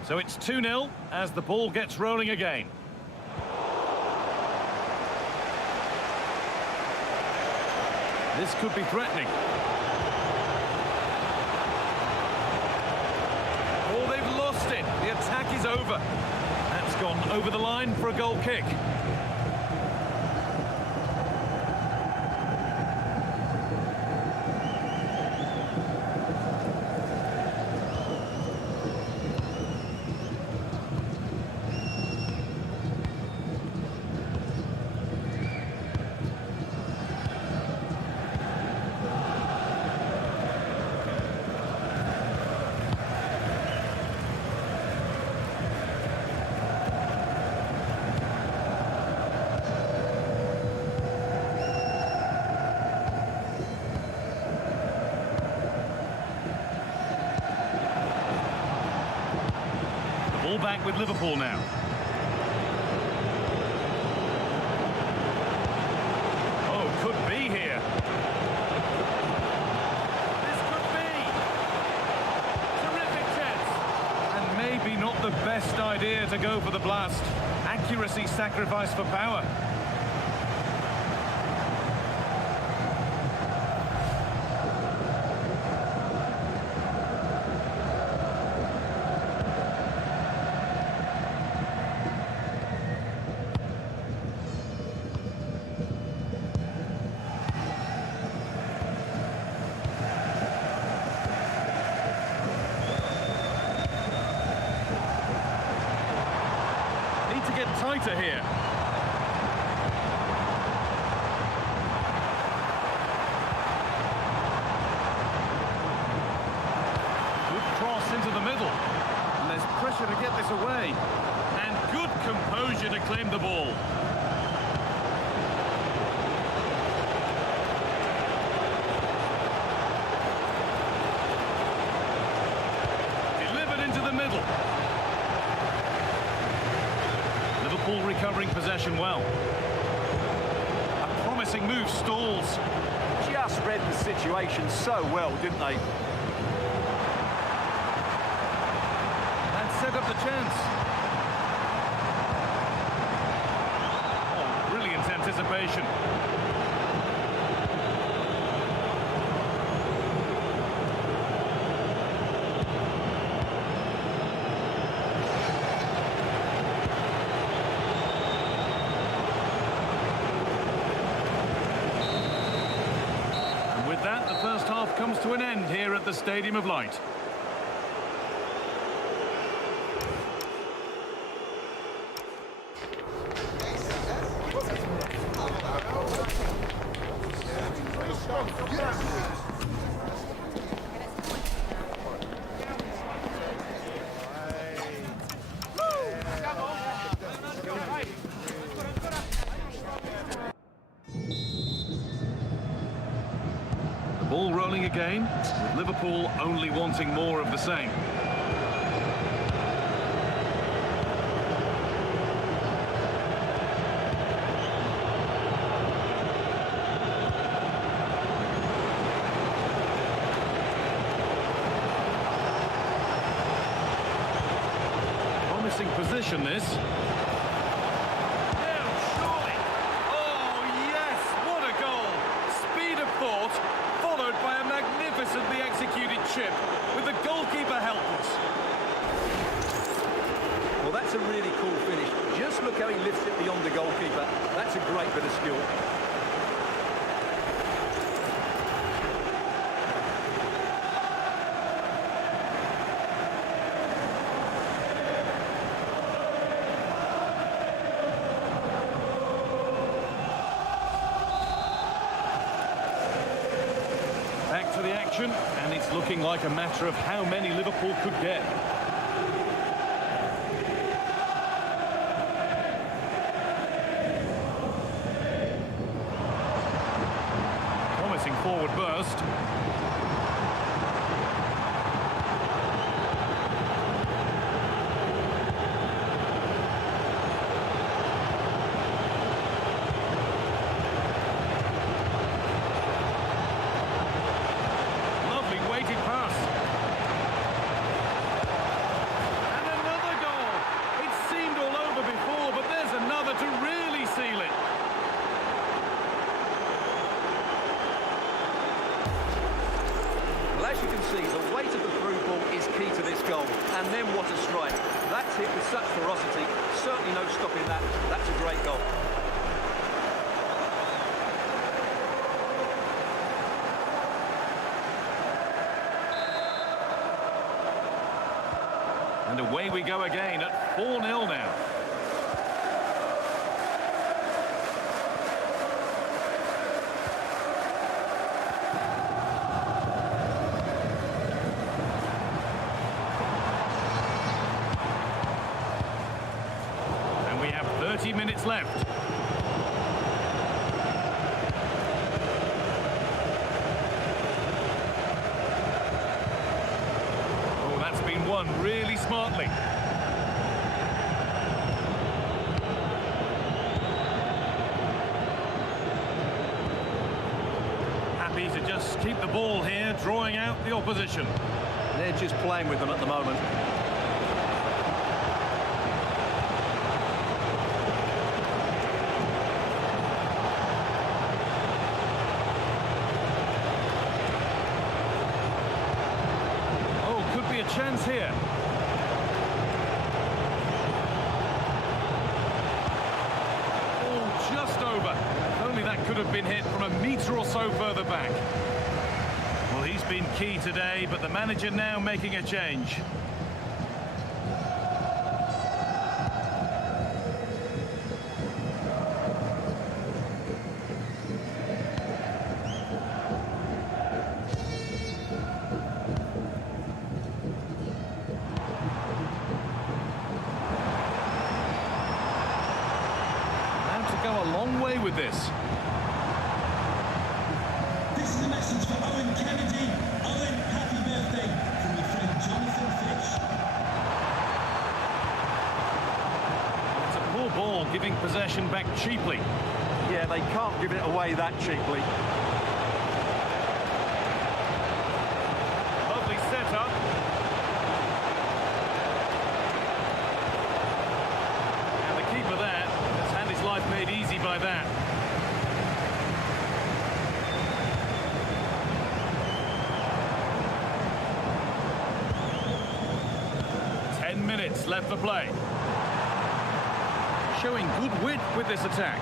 So it's 2-0 as the ball gets rolling again. This could be threatening. Oh, they've lost it. The attack is over. That's gone over the line for a goal kick. Ball back with Liverpool now. Oh, could be here. This could be. Terrific chance. And maybe not the best idea to go for the blast. Accuracy sacrificed for power. Get tighter here. Good cross into the middle. And there's pressure to get this away. And good composure to claim the ball. Delivered into the middle. Liverpool recover recovering possession well. A promising move stalls. Just read the situation so well, didn't they? And set up the chance. Oh, brilliant anticipation. That, the first half comes to an end here at the Stadium of Light. Ball rolling again, with Liverpool only wanting more of the same. Promising position, this. Followed by a magnificently executed chip, with the goalkeeper helpless. Well, that's a really cool finish. Just look how he lifts it beyond the goalkeeper. That's a great bit of skill. Back to the action, and it's looking like a matter of how many Liverpool could get. Promising forward burst. As you can see, the weight of the through ball is key to this goal. And then what a strike. That's hit with such ferocity. Certainly no stopping that. That's a great goal. And away we go again at 4-0 now. We have 30 minutes left. Oh, that's been won really smartly. Happy to just keep the ball here, drawing out the opposition. They're just playing with them at the moment. Chance here. Oh, just over. If only that could have been hit from a metre or so further back. Well, he's been key today, but the manager now making a change. Go a long way with this. This is a message for Owen Kennedy. Owen, happy birthday from your friend Jonathan Fish. It's a poor ball giving possession back cheaply. Yeah, they can't give it away that cheaply. Lovely setup. And the keeper there has had his life made easy by that. Minutes left for play. Showing good width with this attack.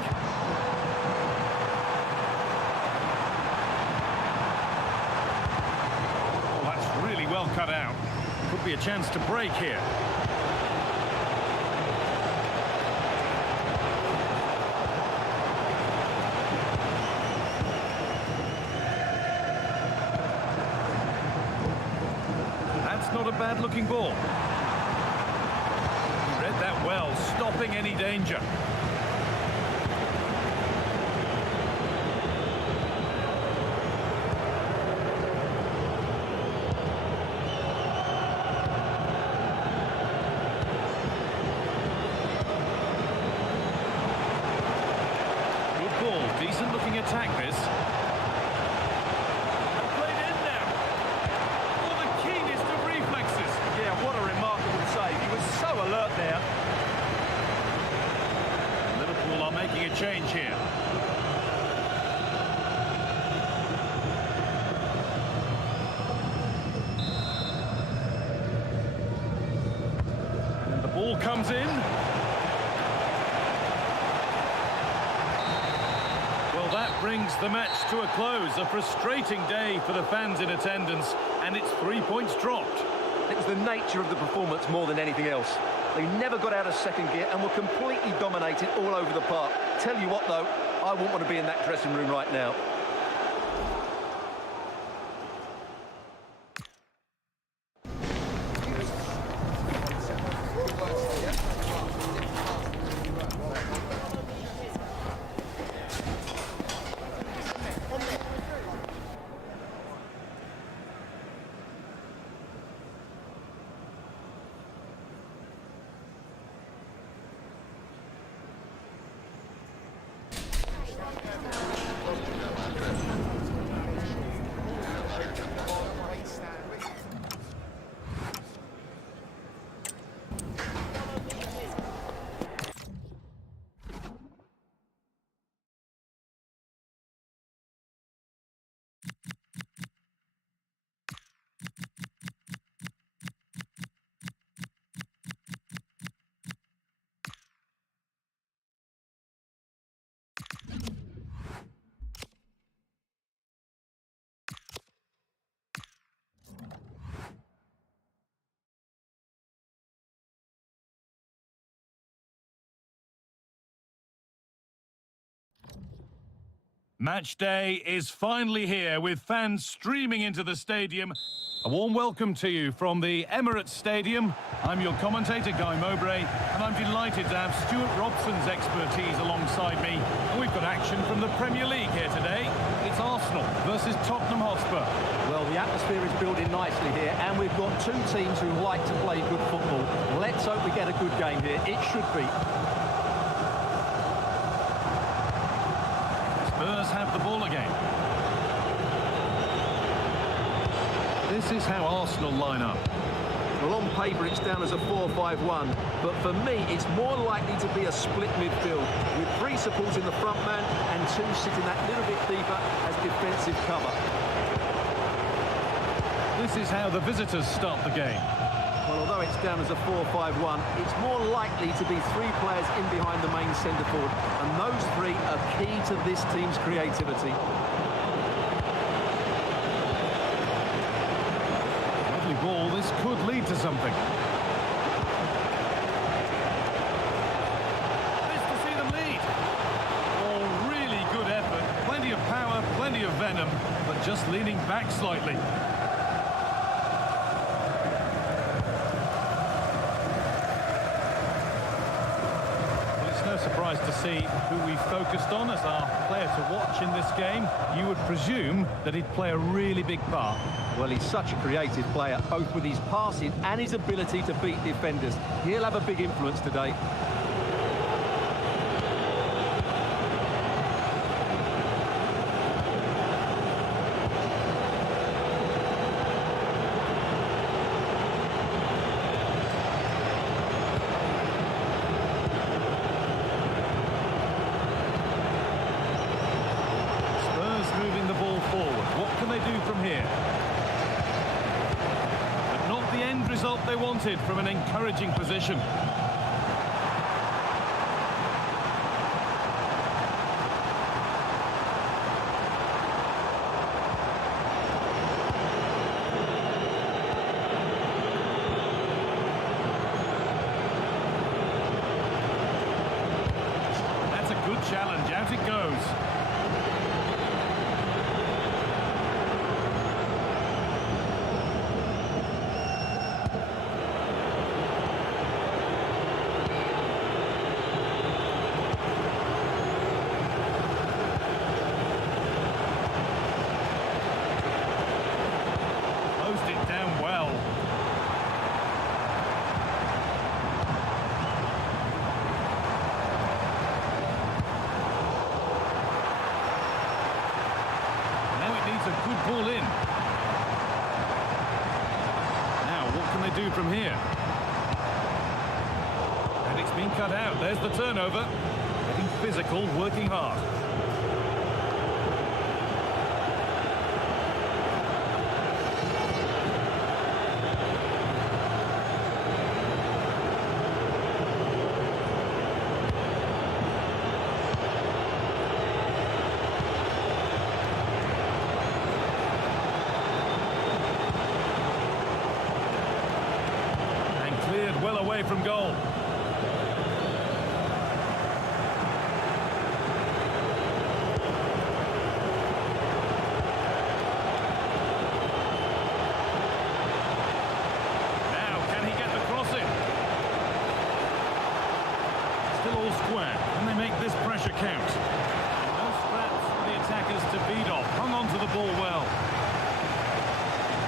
Oh, that's really well cut out. Could be a chance to break here. That's not a bad looking ball. That well, stopping any danger. Good ball, decent looking attack this. Played in now. Oh, the keenest of reflexes. Yeah, what a remarkable save. He was so alert there. Liverpool are making a change here. And the ball comes in. Well, that brings the match to a close. A frustrating day for the fans in attendance, and it's 3 points dropped. It was the nature of the performance more than anything else. They never got out of second gear and were completely dominated all over the park. Tell you what, though, I wouldn't want to be in that dressing room right now. Match day is finally here with fans streaming into the stadium. A warm welcome to you from the Emirates Stadium. I'm your commentator, Guy Mowbray, and I'm delighted to have Stuart Robson's expertise alongside me. And we've got action from the Premier League here today. It's Arsenal versus Tottenham Hotspur. Well, the atmosphere is building nicely here, and we've got two teams who like to play good football. Let's hope we get a good game here. It should be. Spurs have the ball again. This is how Arsenal line up. Well, on paper, it's down as a 4-5-1, but for me, it's more likely to be a split midfield, with three supporting the front man and two sitting that little bit deeper as defensive cover. This is how the visitors start the game. Well, although it's down as a 4-5-1, it's more likely to be three players in behind the main centre forward, and those three are key to this team's creativity. Lovely ball, this could lead to something. Nice to see them lead. Oh, really good effort, plenty of power, plenty of venom, but just leaning back slightly. Surprised to see who we focused on as our player to watch in this game. You would presume that he'd play a really big part. Well, he's such a creative player, both with his passing and his ability to beat defenders. He'll have a big influence today. what they wanted from an encouraging position. That's a good challenge. Out it goes. It down well. Now it needs a good ball in. Now what can they do from here? And it's been cut out. There's the turnover. Getting physical, working hard. Well away from goal. Now, can he get the cross in? Still all square. Can they make this pressure count? No scraps for the attackers to beat off. Hung on to the ball well.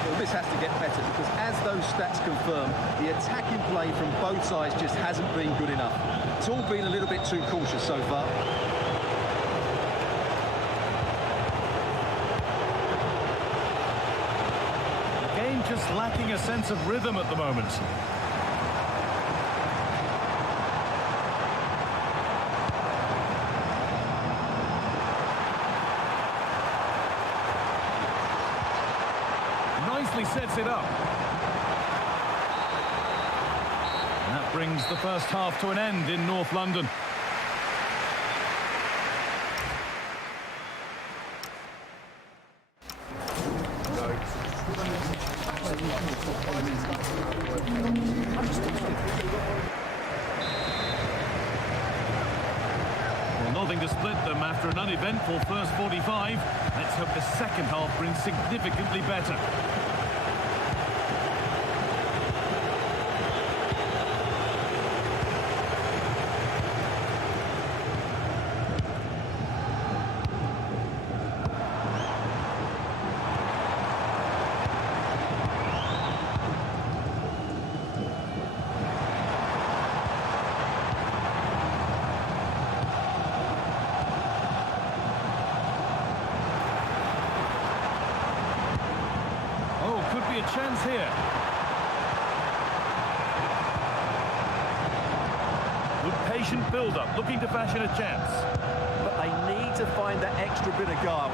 Well, this has to get better because as those stats confirm, the attacking play from both sides just hasn't been good enough. It's all been a little bit too cautious so far. The game just lacking a sense of rhythm at the moment. Nicely sets it up. And that brings the first half to an end in North London. Well, nothing to split them after an uneventful first 45. Let's hope the second half brings significantly better. A chance here. Good patient build-up, looking to fashion a chance. But they need to find that extra bit of guile.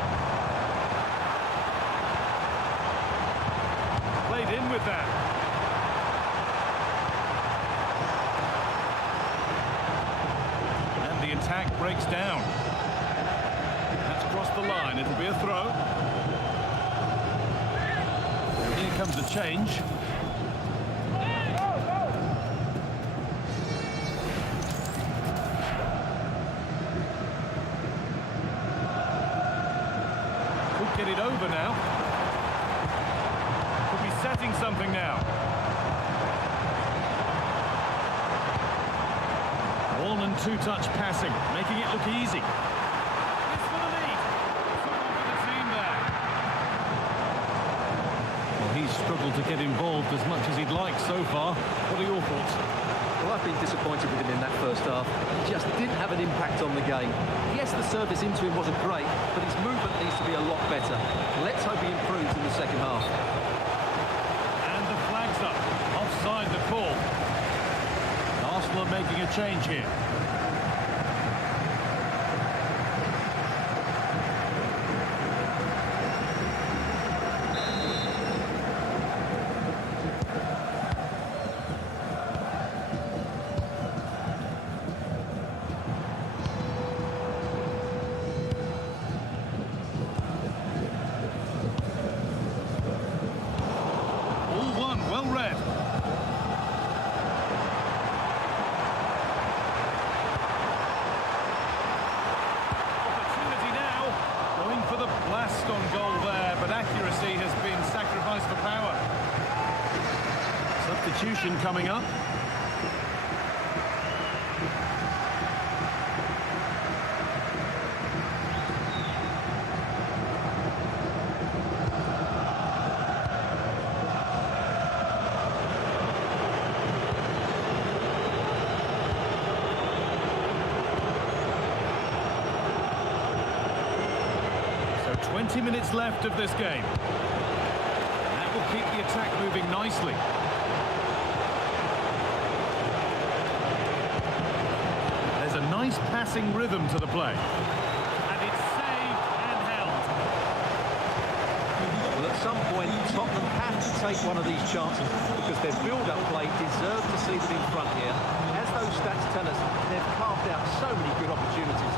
Played in with that. And the attack breaks down. That's crossed the line. It'll be a throw. Here comes a change. Could get it over now. Could be setting something now. One and two-touch passing, making it look easy. It's for the lead. Someone for the team there. Well, he's struggled to get involved as much as he'd like so far. What are your thoughts? Well, I've been disappointed with him in that first half. He just didn't have an impact on the game. Yes, the service into him wasn't great, but his movement needs to be a lot better. Let's hope he improves in the second half. And the flag's up. Offside the call. Arsenal are making a change here. substitution coming up. So 20 minutes left of this game. That will keep the attack moving nicely. There's a nice passing rhythm to the play. And it's saved and held. Well, at some point, Tottenham have to take one of these chances because their build-up play deserves to see them in front here. As those stats tell us, they've carved out so many good opportunities.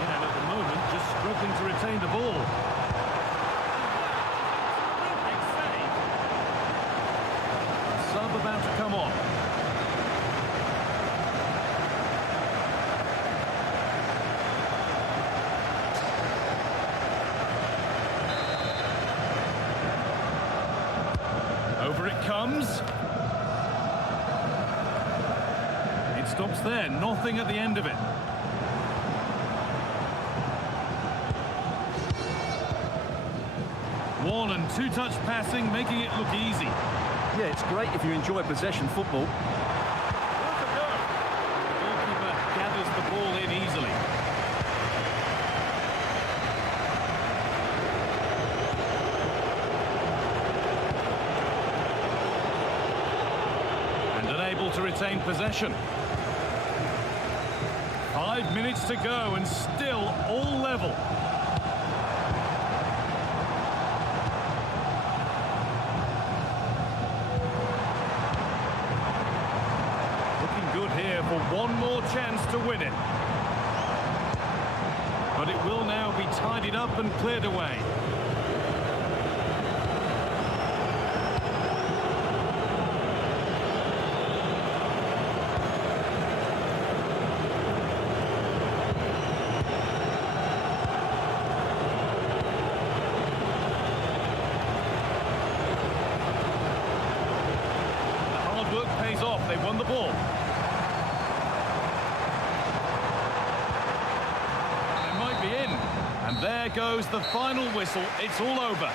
Yeah, and at the moment, just struggling to retain the ball. Big save. Sub about to come on. Over it comes. It stops there, nothing at the end of it. One and two-touch passing, making it look easy. Yeah, it's great if you enjoy possession football. Worth a go. The goalkeeper gathers the ball in easily. And unable to retain possession. 5 minutes to go and still all level. Good here for one more chance to win it. But it will now be tidied up and cleared away. The hard work pays off. They won the ball. In. And there goes the final whistle. It's all over.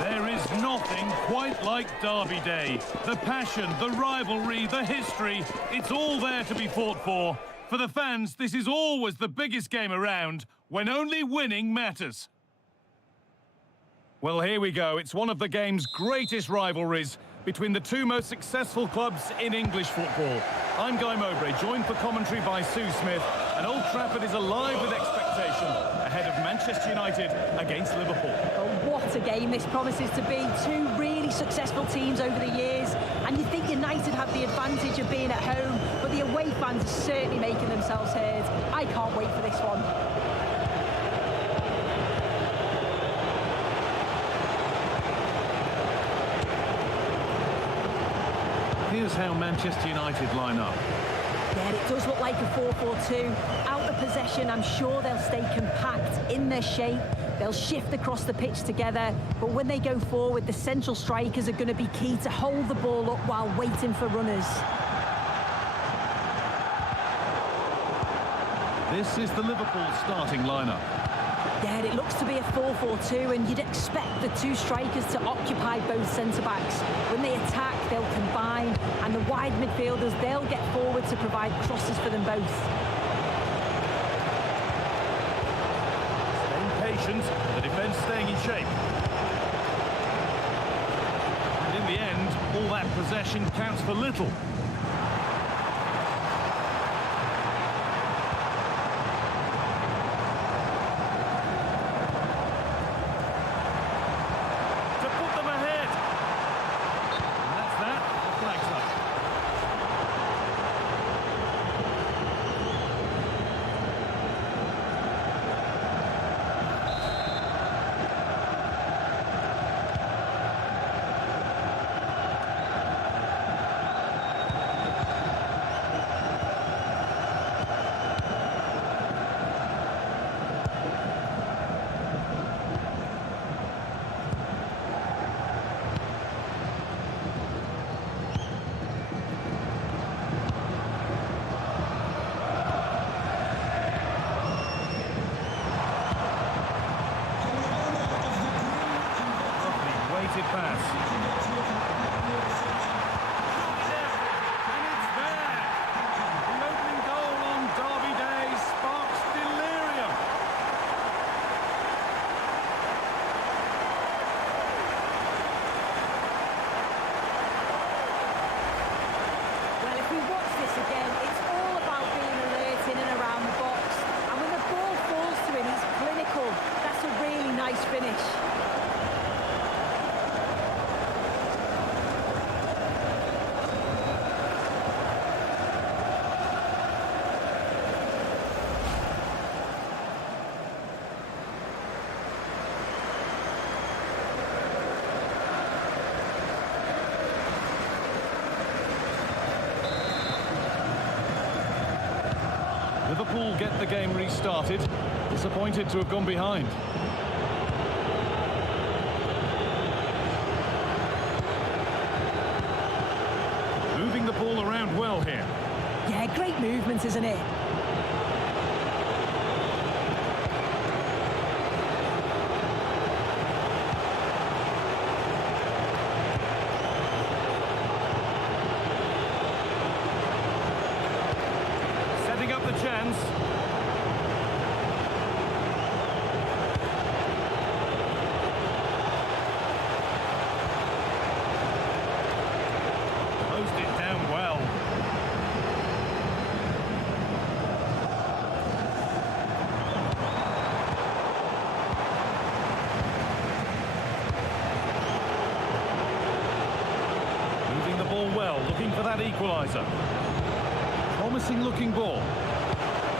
There is nothing quite like Derby Day. The passion, the rivalry, the history, it's all there to be fought for. For the fans, this is always the biggest game around, when only winning matters. Well, here we go. It's one of the game's greatest rivalries between the two most successful clubs in English football. I'm Guy Mowbray, joined for commentary by Sue Smith, and Old Trafford is alive with expectation ahead of Manchester United against Liverpool. Oh, what a game this promises to be. Two really successful teams over the years, and you think United have the advantage of being at home, but the away fans are certainly making themselves heard. I can't wait for this one. Here's how Manchester United line up. Yeah, it does look like a 4-4-2. Out the possession, I'm sure they'll stay compact in their shape. They'll shift across the pitch together, but when they go forward, the central strikers are going to be key to hold the ball up while waiting for runners. This is the Liverpool starting lineup. Yeah, it looks to be a 4-4-2, and you'd expect the two strikers to occupy both centre-backs. When they attack, they'll combine, and the wide midfielders, they'll get forward to provide crosses for them both. Staying patient, the defence staying in shape. And in the end, all that possession counts for little. Pass. And it's there. The opening goal on Derby Day sparks delirium. Well, if we watch this again, it's all about being alert in and around the box. And when the ball falls to him, he's clinical. That's a really nice finish. Liverpool get the game restarted. Disappointed to have gone behind. Moving the ball around well here. Yeah, great movement, isn't it? Setting up the chance. Closed it down well. Moving the ball well, looking for that equaliser. Promising looking ball.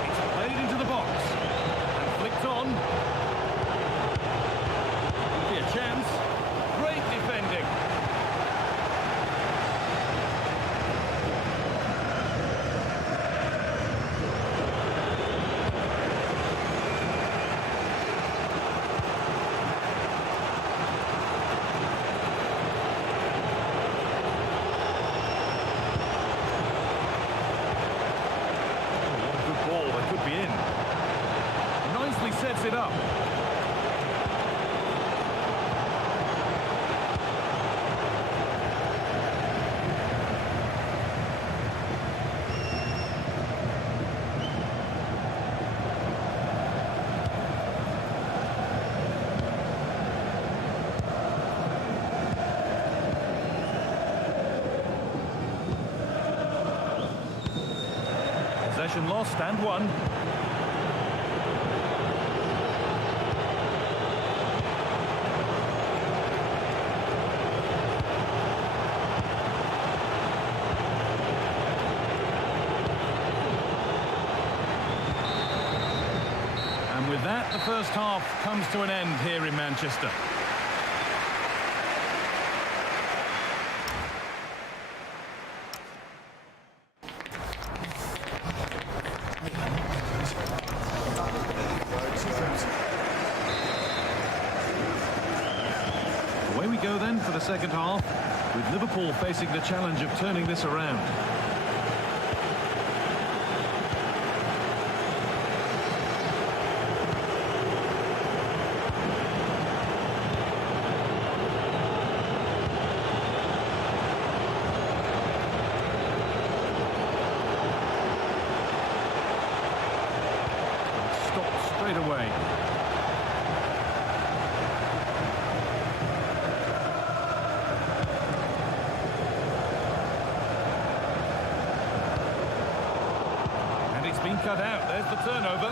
It's played into the box. And flicked on. Could be a chance. Great defending. Could be in. Nicely sets it up. Possession lost and won. And with that, the first half comes to an end here in Manchester. Away we go then for the second half, with Liverpool facing the challenge of turning this around. Stopped straight away. Been cut out. There's the turnover.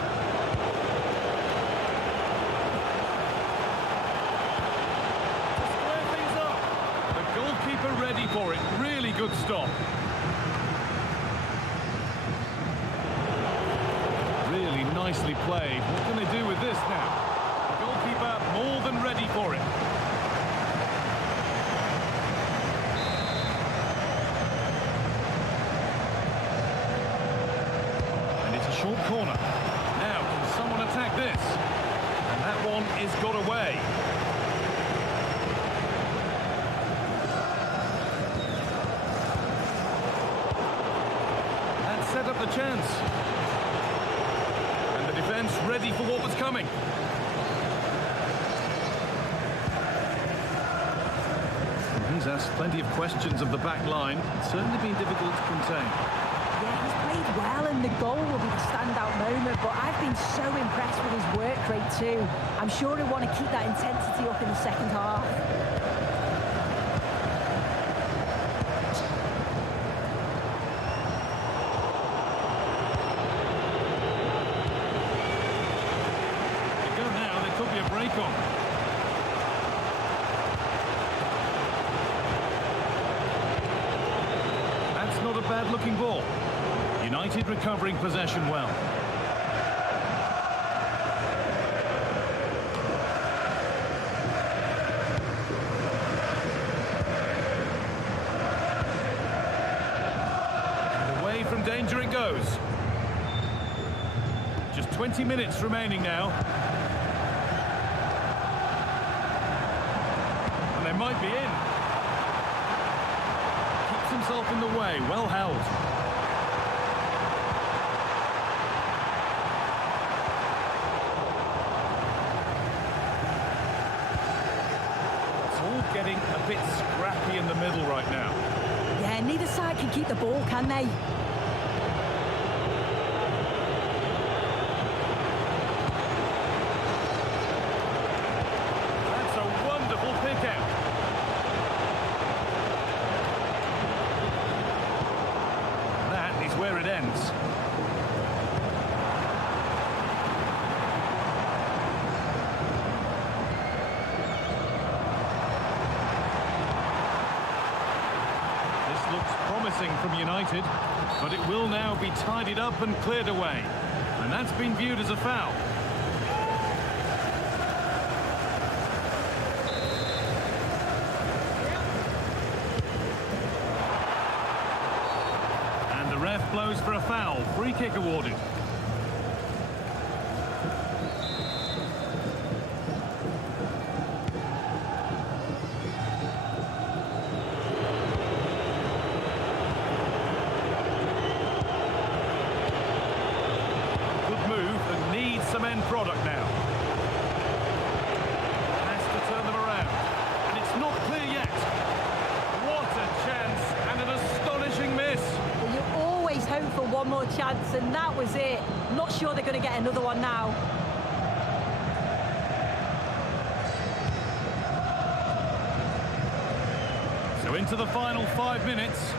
To square things up. The goalkeeper ready for it. Really good stop. Really nicely played. What can they do with this now? The goalkeeper more than ready for it. Short corner. Now, can someone attack this? And that one is got away. That set up the chance. And the defence ready for what was coming. He's asked plenty of questions of the back line. It's certainly been difficult to contain. Yeah, he's played well and the goal will be the standout moment, but I've been so impressed with his work rate too. I'm sure he'll want to keep that intensity up in the second half. They go now, there could be a break on. That's not a bad looking ball. United recovering possession well. And away from danger it goes. Just 20 minutes remaining now. And they might be in. Keeps himself in the way, well held. Getting a bit scrappy in the middle right now. Yeah, neither side can keep the ball, can they? That's a wonderful pick out. That is where it ends. Promising from United, but it will now be tidied up and cleared away, and that's been viewed as a foul. And the ref blows for a foul. Free kick awarded. Some end product now. Has to turn them around. And it's not clear yet. What a chance and an astonishing miss. Well, you always hope for one more chance, and that was it. Not sure they're going to get another one now. So into the final 5 minutes.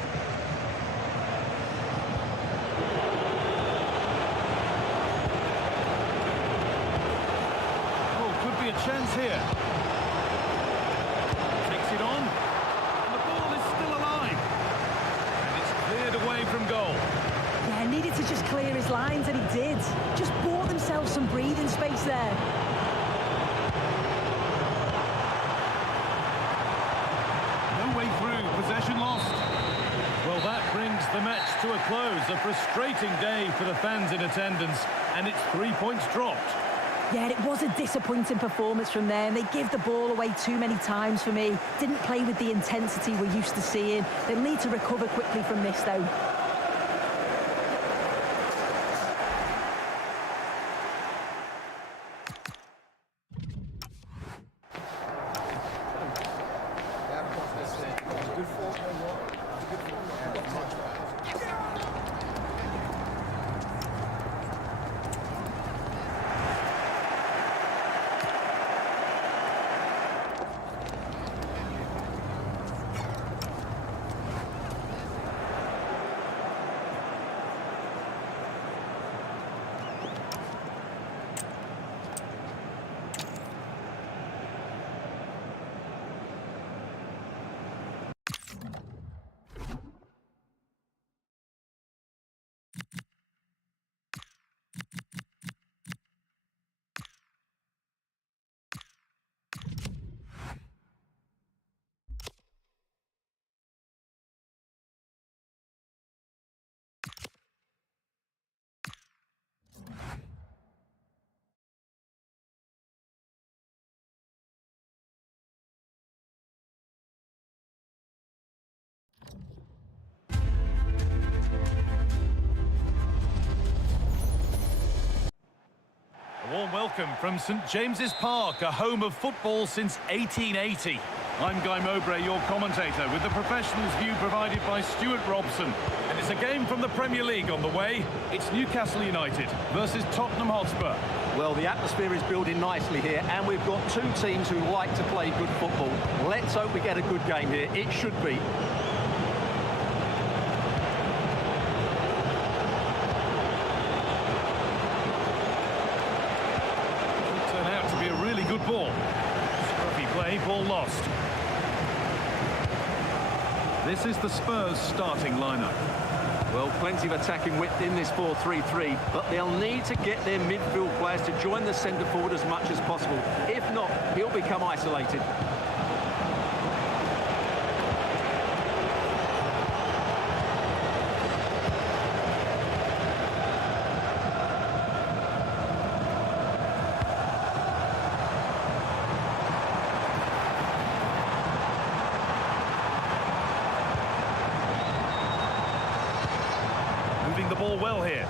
Chance here. Takes it on. And the ball is still alive. And it's cleared away from goal. Yeah, needed to just clear his lines, and he did. Just bought themselves some breathing space there. No way through. Possession lost. Well, that brings the match to a close. A frustrating day for the fans in attendance. And it's 3 points dropped. Yeah, it was a disappointing performance from them. They give the ball away too many times for me. Didn't play with the intensity we're used to seeing. They'll need to recover quickly from this, though. A warm welcome from St James's Park, a home of football since 1880. I'm Guy Mowbray, your commentator, with the professionals' view provided by Stuart Robson. And it's a game from the Premier League on the way. It's Newcastle United versus Tottenham Hotspur. Well, the atmosphere is building nicely here, and we've got two teams who like to play good football. Let's hope we get a good game here. It should be. Good ball. Scruffy play, ball lost. This is the Spurs starting lineup. Well, plenty of attacking width in this 4-3-3, but they'll need to get their midfield players to join the centre forward as much as possible. If not, he'll become isolated. The ball well here.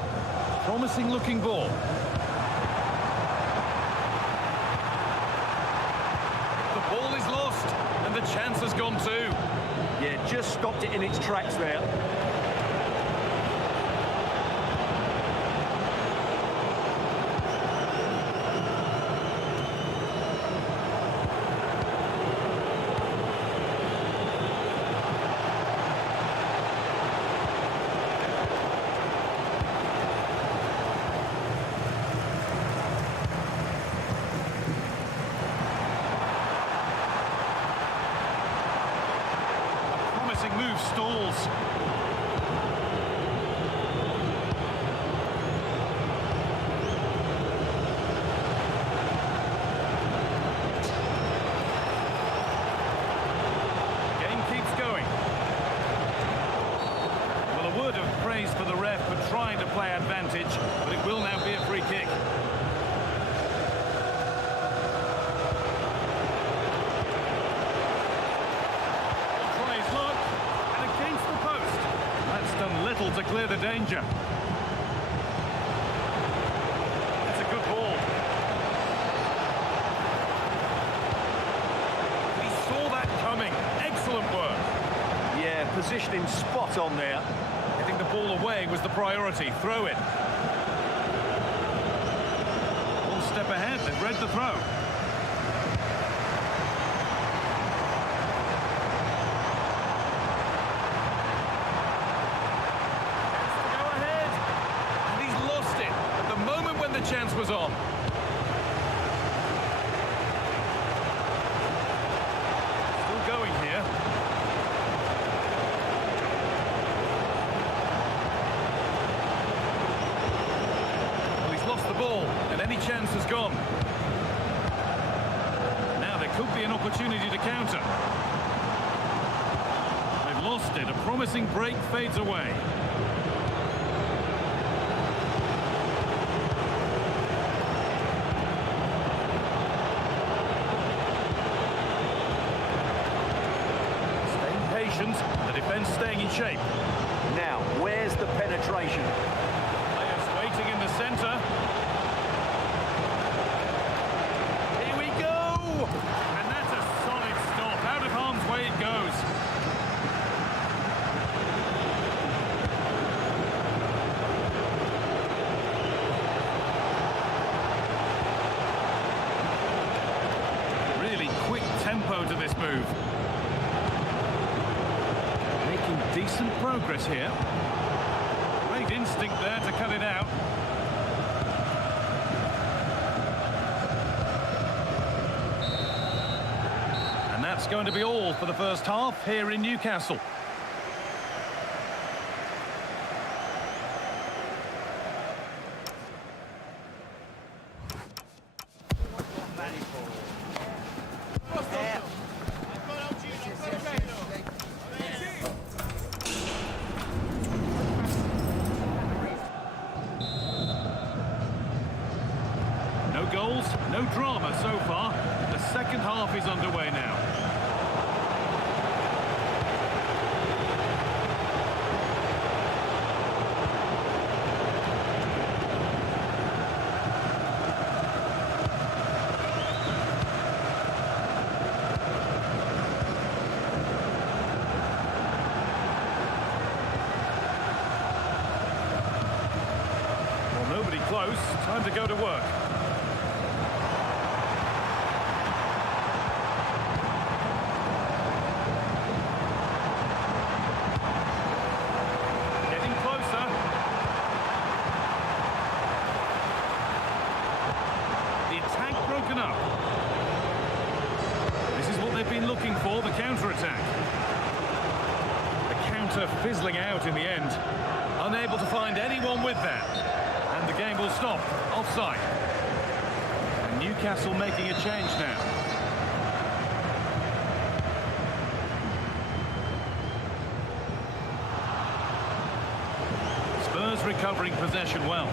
Promising looking ball. The ball is lost and the chance has gone too. Yeah, just stopped it in its tracks there. Move stalls. Game keeps going. Well, a word of praise for the ref for trying to play advantage, but it will now be a free kick. To clear the danger. It's a good ball. He saw that coming. Excellent work. Yeah, positioning spot on there. Getting the ball away was the priority. Throw it. One step ahead. They've read the throw. Chance was on. Still going here. Well, he's lost the ball, and any chance has gone. Now there could be an opportunity to counter. They've lost it. A promising break fades away. situations, the defence staying in shape. Now, where's the penetration? Players waiting in the centre. Here we go! And that's a solid stop. Out of harm's way it goes. Really quick tempo to this move. Making decent progress here. Great instinct there to cut it out. And that's going to be all for the first half here in Newcastle. No goals, no drama so far. The second half is underway now. Well, nobody close. Time to go to work. Getting closer. The attack broken up. This is what they've been looking for, the counter-attack. The counter fizzling out in the end. Unable to find anyone with that. And the game will stop. Offside. And Newcastle making a change now. Spurs recovering possession well.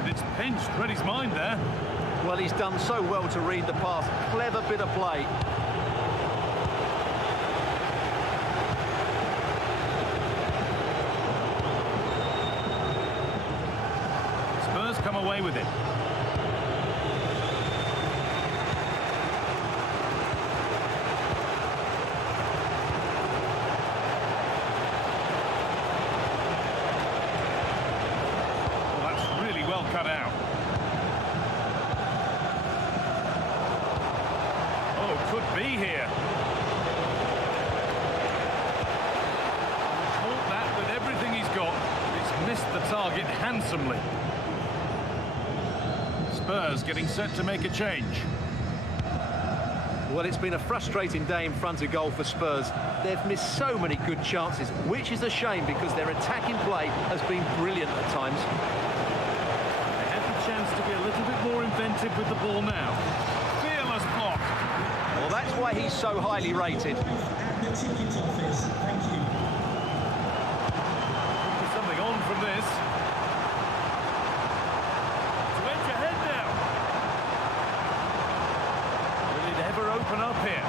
And it's pinched Reddy's mind there. Well, he's done so well to read the pass. Clever bit of play. Spurs come away with it. Well, that's really well cut out. Oh, could be here. Caught that with everything he's got. It's missed the target handsomely. Spurs getting set to make a change. Well, it's been a frustrating day in front of goal for Spurs. They've missed so many good chances, which is a shame because their attacking play has been brilliant at times. They have the chance to be a little bit more inventive with the ball now. Fearless block. Well, that's why he's so highly rated. At the ticket office, thank you. There's something on from this. To edge ahead now. Will it ever open up here?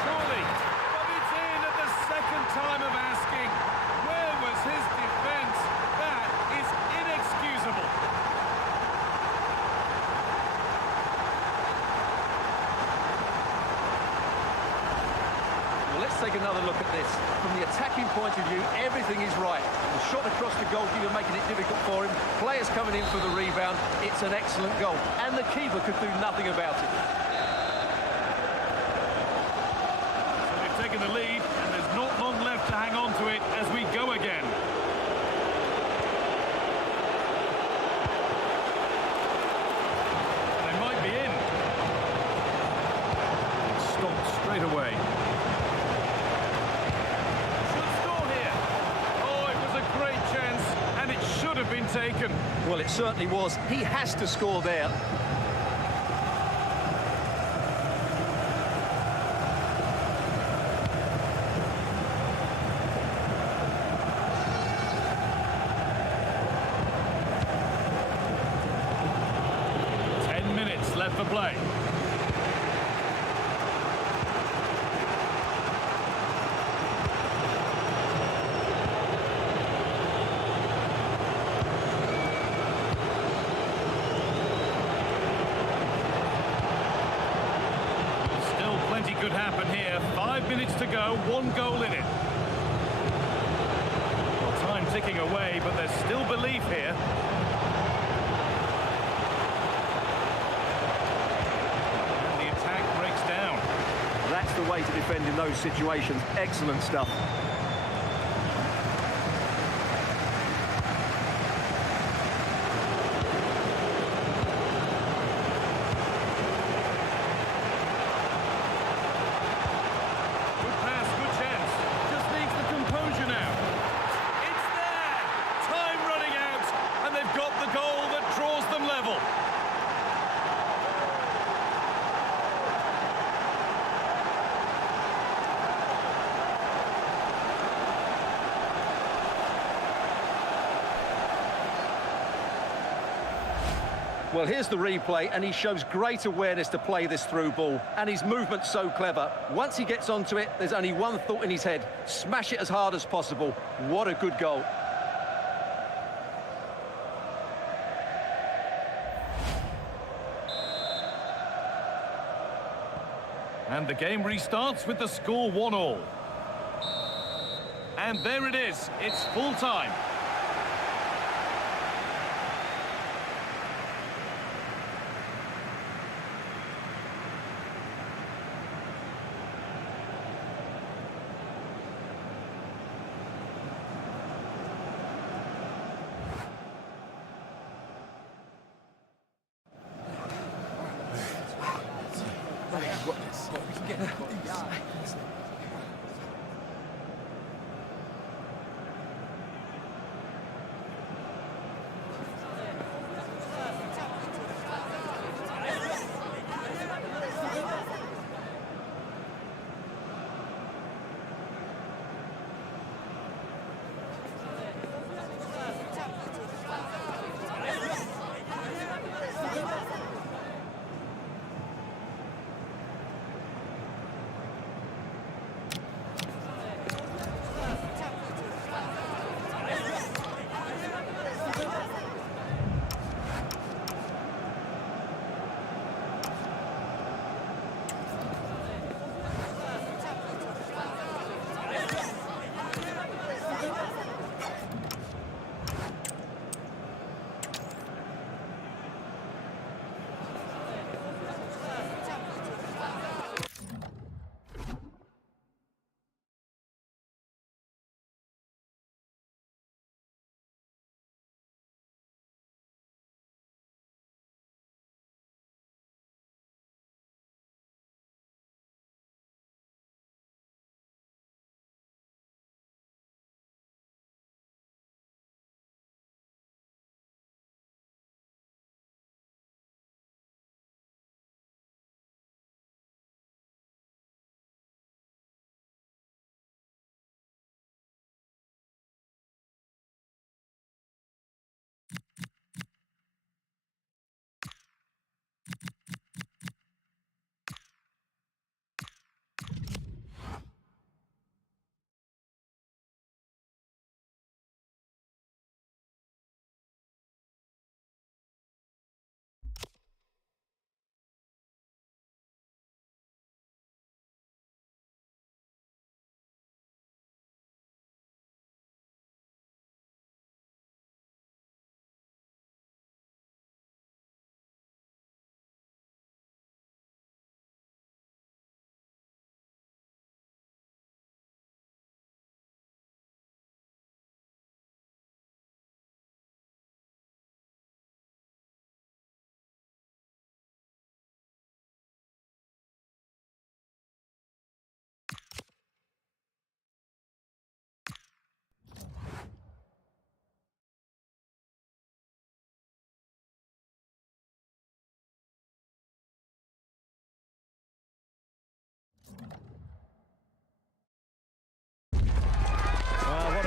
Surely. But it's in at the second time of asking. Where was his defence? That is inexcusable. Well, let's take another look at this. From the attacking point of view, everything is right. The shot across the goalkeeper making it difficult for him. Players coming in for the rebound. It's an excellent goal. And the keeper could do nothing about it. So they've taken the lead, and there's not long left to hang on to it as we go again. They might be in. Stopped straight away. Should score here. Oh, it was a great chance, and it should have been taken. Well, it certainly was. He has to score there. play. Still plenty could happen here. 5 minutes to go, 1 goal in it. Well, time ticking away, but there's still belief here. That's the way to defend in those situations. Excellent stuff. Good pass, good chance. Just needs the composure now. It's there! Time running out, and they've got the goal that draws them level. Well, here's the replay, and he shows great awareness to play this through ball, and his movement's so clever. Once he gets onto it, there's only one thought in his head: smash it as hard as possible. What a good goal. And the game restarts with the score 1-1. And there it is, it's full time.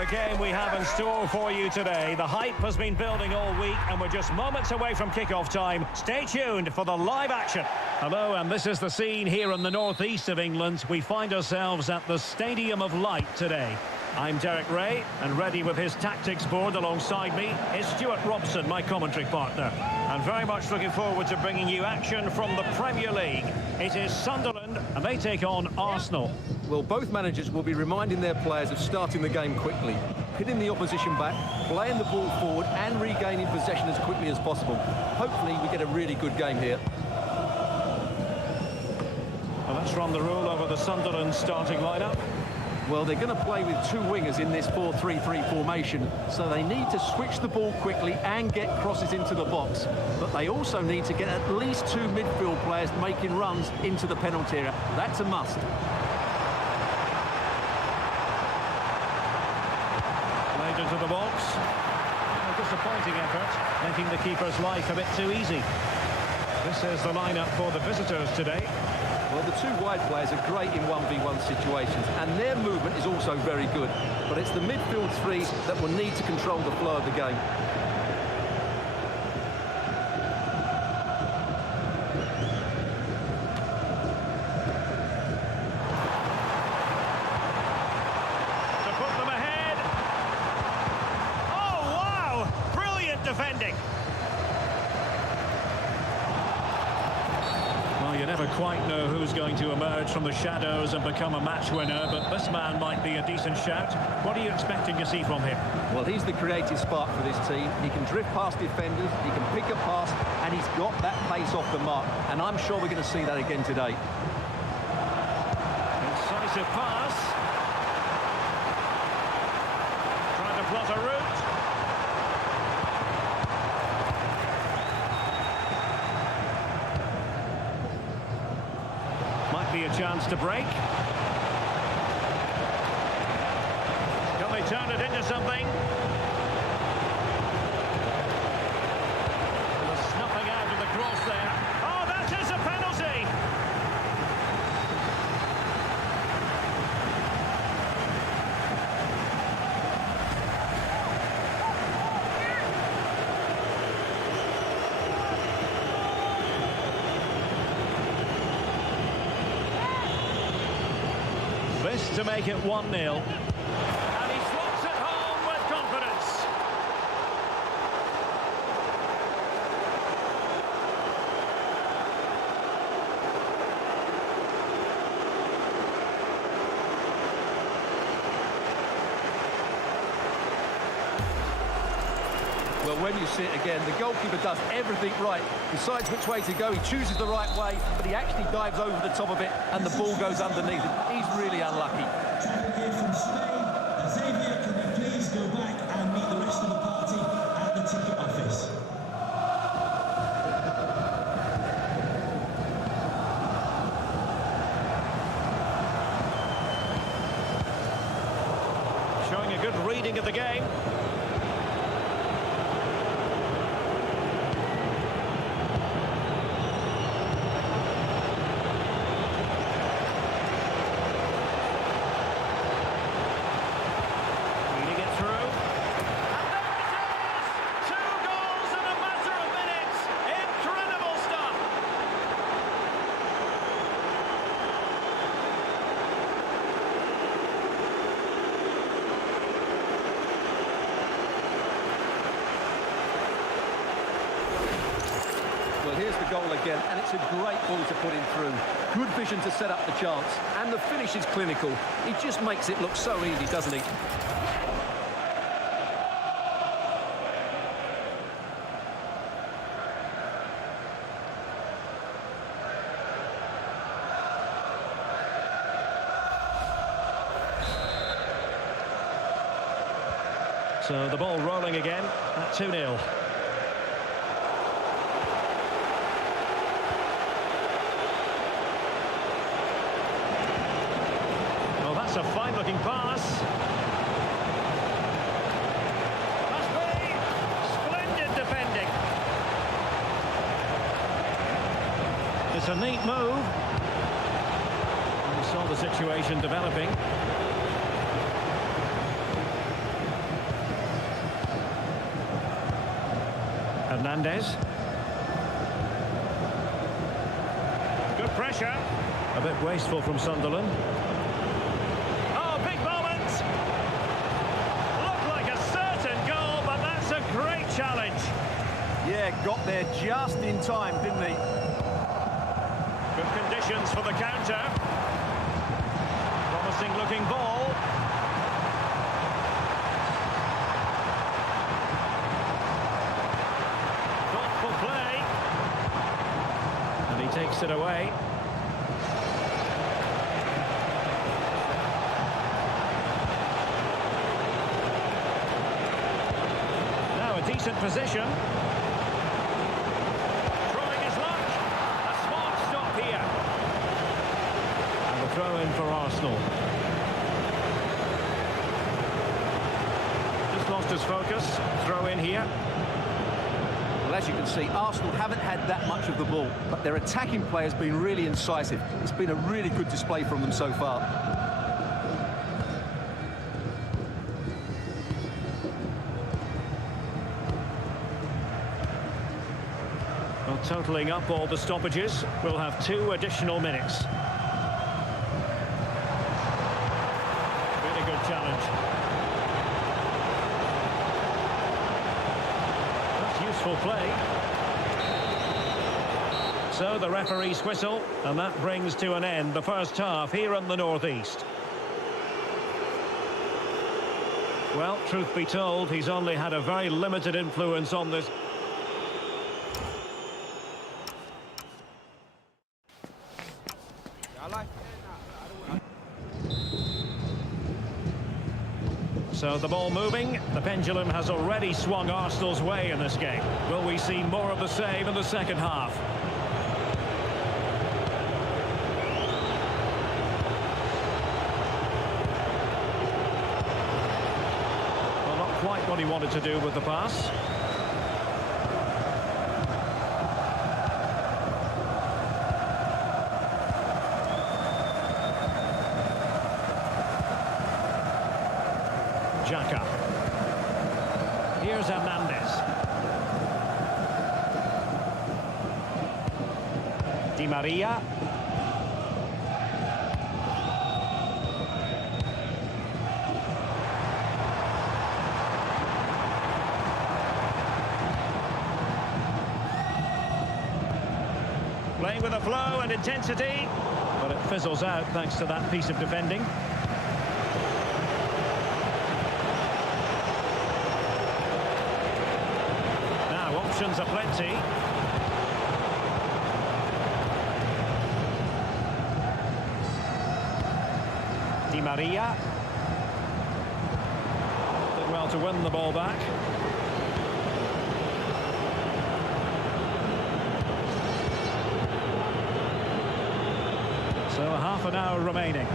the game we have in store for you today. The hype has been building all week and we're just moments away from kick-off time. Stay tuned for the live action. Hello, and this is the scene here in the northeast of England. We find ourselves at the Stadium of Light today. I'm Derek Ray, and ready with his tactics board alongside me is Stuart Robson, my commentary partner. And very much looking forward to bringing you action from the Premier League. It is Sunderland, and they take on Arsenal. Well, both managers will be reminding their players of starting the game quickly, hitting the opposition back, playing the ball forward and regaining possession as quickly as possible. Hopefully we get a really good game here. Well, let's run the rule over the Sunderland starting lineup. Well, they're going to play with two wingers in this 4-3-3 formation, so they need to switch the ball quickly and get crosses into the box. But they also need to get at least two midfield players making runs into the penalty area. That's a must. Played into the box. A disappointing effort, making the keeper's life a bit too easy. This is the lineup for the visitors today. Well, the two wide players are great in 1v1 situations, and their movement is also very good. But it's the midfield threes that will need to control the flow of the game. To put them ahead. Oh, wow! Brilliant defending. You never quite know who's going to emerge from the shadows and become a match winner, but this man might be a decent shout. What are you expecting to see from him? Well, he's the creative spark for this team. He can drift past defenders, he can pick a pass, and he's got that pace off the mark. And I'm sure we're going to see that again today. Incisive pass. Trying to plot a route. A chance to break. Can they turn it into something? Snuffing out of the cross there. Oh, that is a penalty! To make it 1-0. And he slots it home with confidence. Well, when you see it again, the goalkeeper does everything right. Decides which way to go, he chooses the right way, but he actually dives over the top of it and the ball goes underneath it. He's really unlucky. Here from Spain, Xavier, can you please go back and meet the rest of the party at the ticket office? Showing a good reading of the game. Well, here's the goal again, and it's a great ball to put him through. Good vision to set up the chance, and the finish is clinical. He just makes it look so easy, doesn't he? So the ball rolling again at 2-0. That's a fine-looking pass. Must be. Splendid defending. It's a neat move. We saw the situation developing. Hernandez. Good pressure. A bit wasteful from Sunderland. Oh, big moment! Looked like a certain goal, but that's a great challenge. Yeah, got there just in time, didn't he? Good conditions for the counter. Promising looking ball. Thoughtful play. And he takes it away. Now a decent position. Throw in for Arsenal. Just lost his focus. Throw in here. Well, as you can see, Arsenal haven't had that much of the ball, but their attacking play has been really incisive. It's been a really good display from them so far. Well, totalling up all the stoppages, we'll have 2 additional minutes. Challenge. That's useful play. So the referee's whistle, and that brings to an end the first half here in the northeast. Well, truth be told, he's only had a very limited influence on this. So the ball moving, the pendulum has already swung Arsenal's way in this game. Will we see more of the same in the second half? Well, not quite what he wanted to do with the pass. Xhaka. Here's Hernandez. Di Maria. Playing with a flow and intensity, but it fizzles out thanks to that piece of defending. Options are plenty. Di Maria. Did well to win the ball back. So half an hour remaining.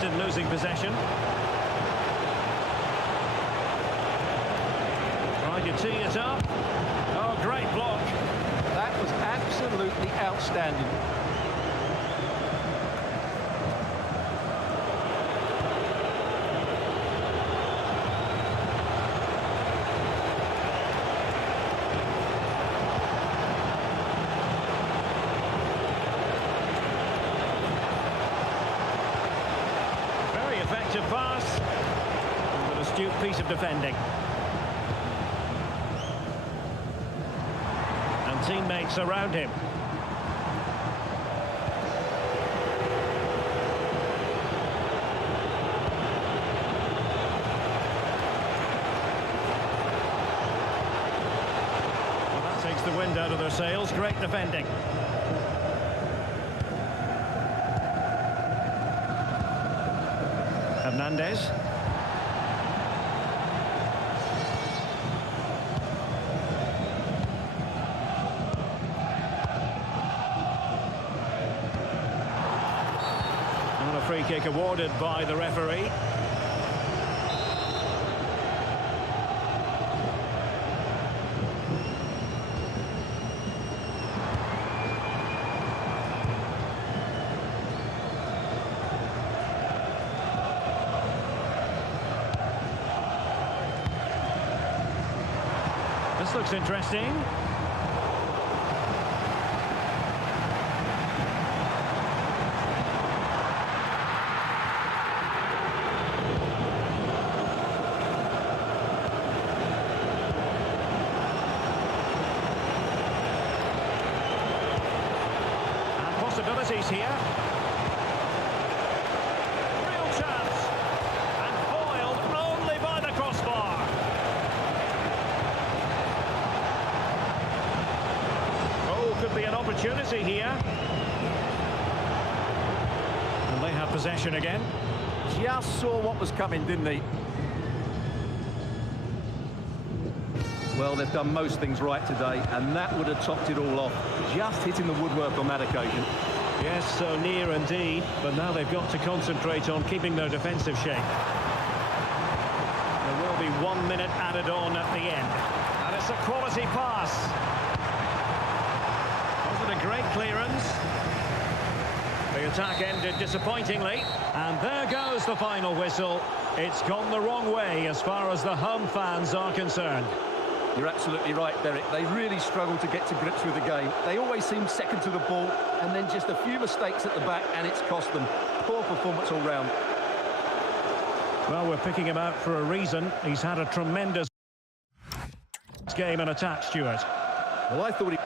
In losing possession. Trying to tee it up. Oh, great block. That was absolutely outstanding. Pass with an astute piece of defending, and teammates around him. Well, that takes the wind out of their sails. Great defending. Hernandez. And a free kick awarded by the referee. This looks interesting. Possibilities here. Real chance. And foiled only by the crossbar. Oh, could be an opportunity here. And they have possession again. Just saw what was coming, didn't he? Well, they've done most things right today, and that would have topped it all off. Just hitting the woodwork on that occasion. Yes, so near indeed, but now they've got to concentrate on keeping their defensive shape. There will be 1 minute added on at the end. And it's a quality pass. Was it a great clearance? The attack ended disappointingly. And there goes the final whistle. It's gone the wrong way as far as the home fans are concerned. You're absolutely right, Derek. They really struggle to get to grips with the game. They always seem second to the ball, and then just a few mistakes at the back, and it's cost them. Poor performance all round. Well, we're picking him out for a reason. He's had a tremendous game and attack, Stuart. Well, I thought he...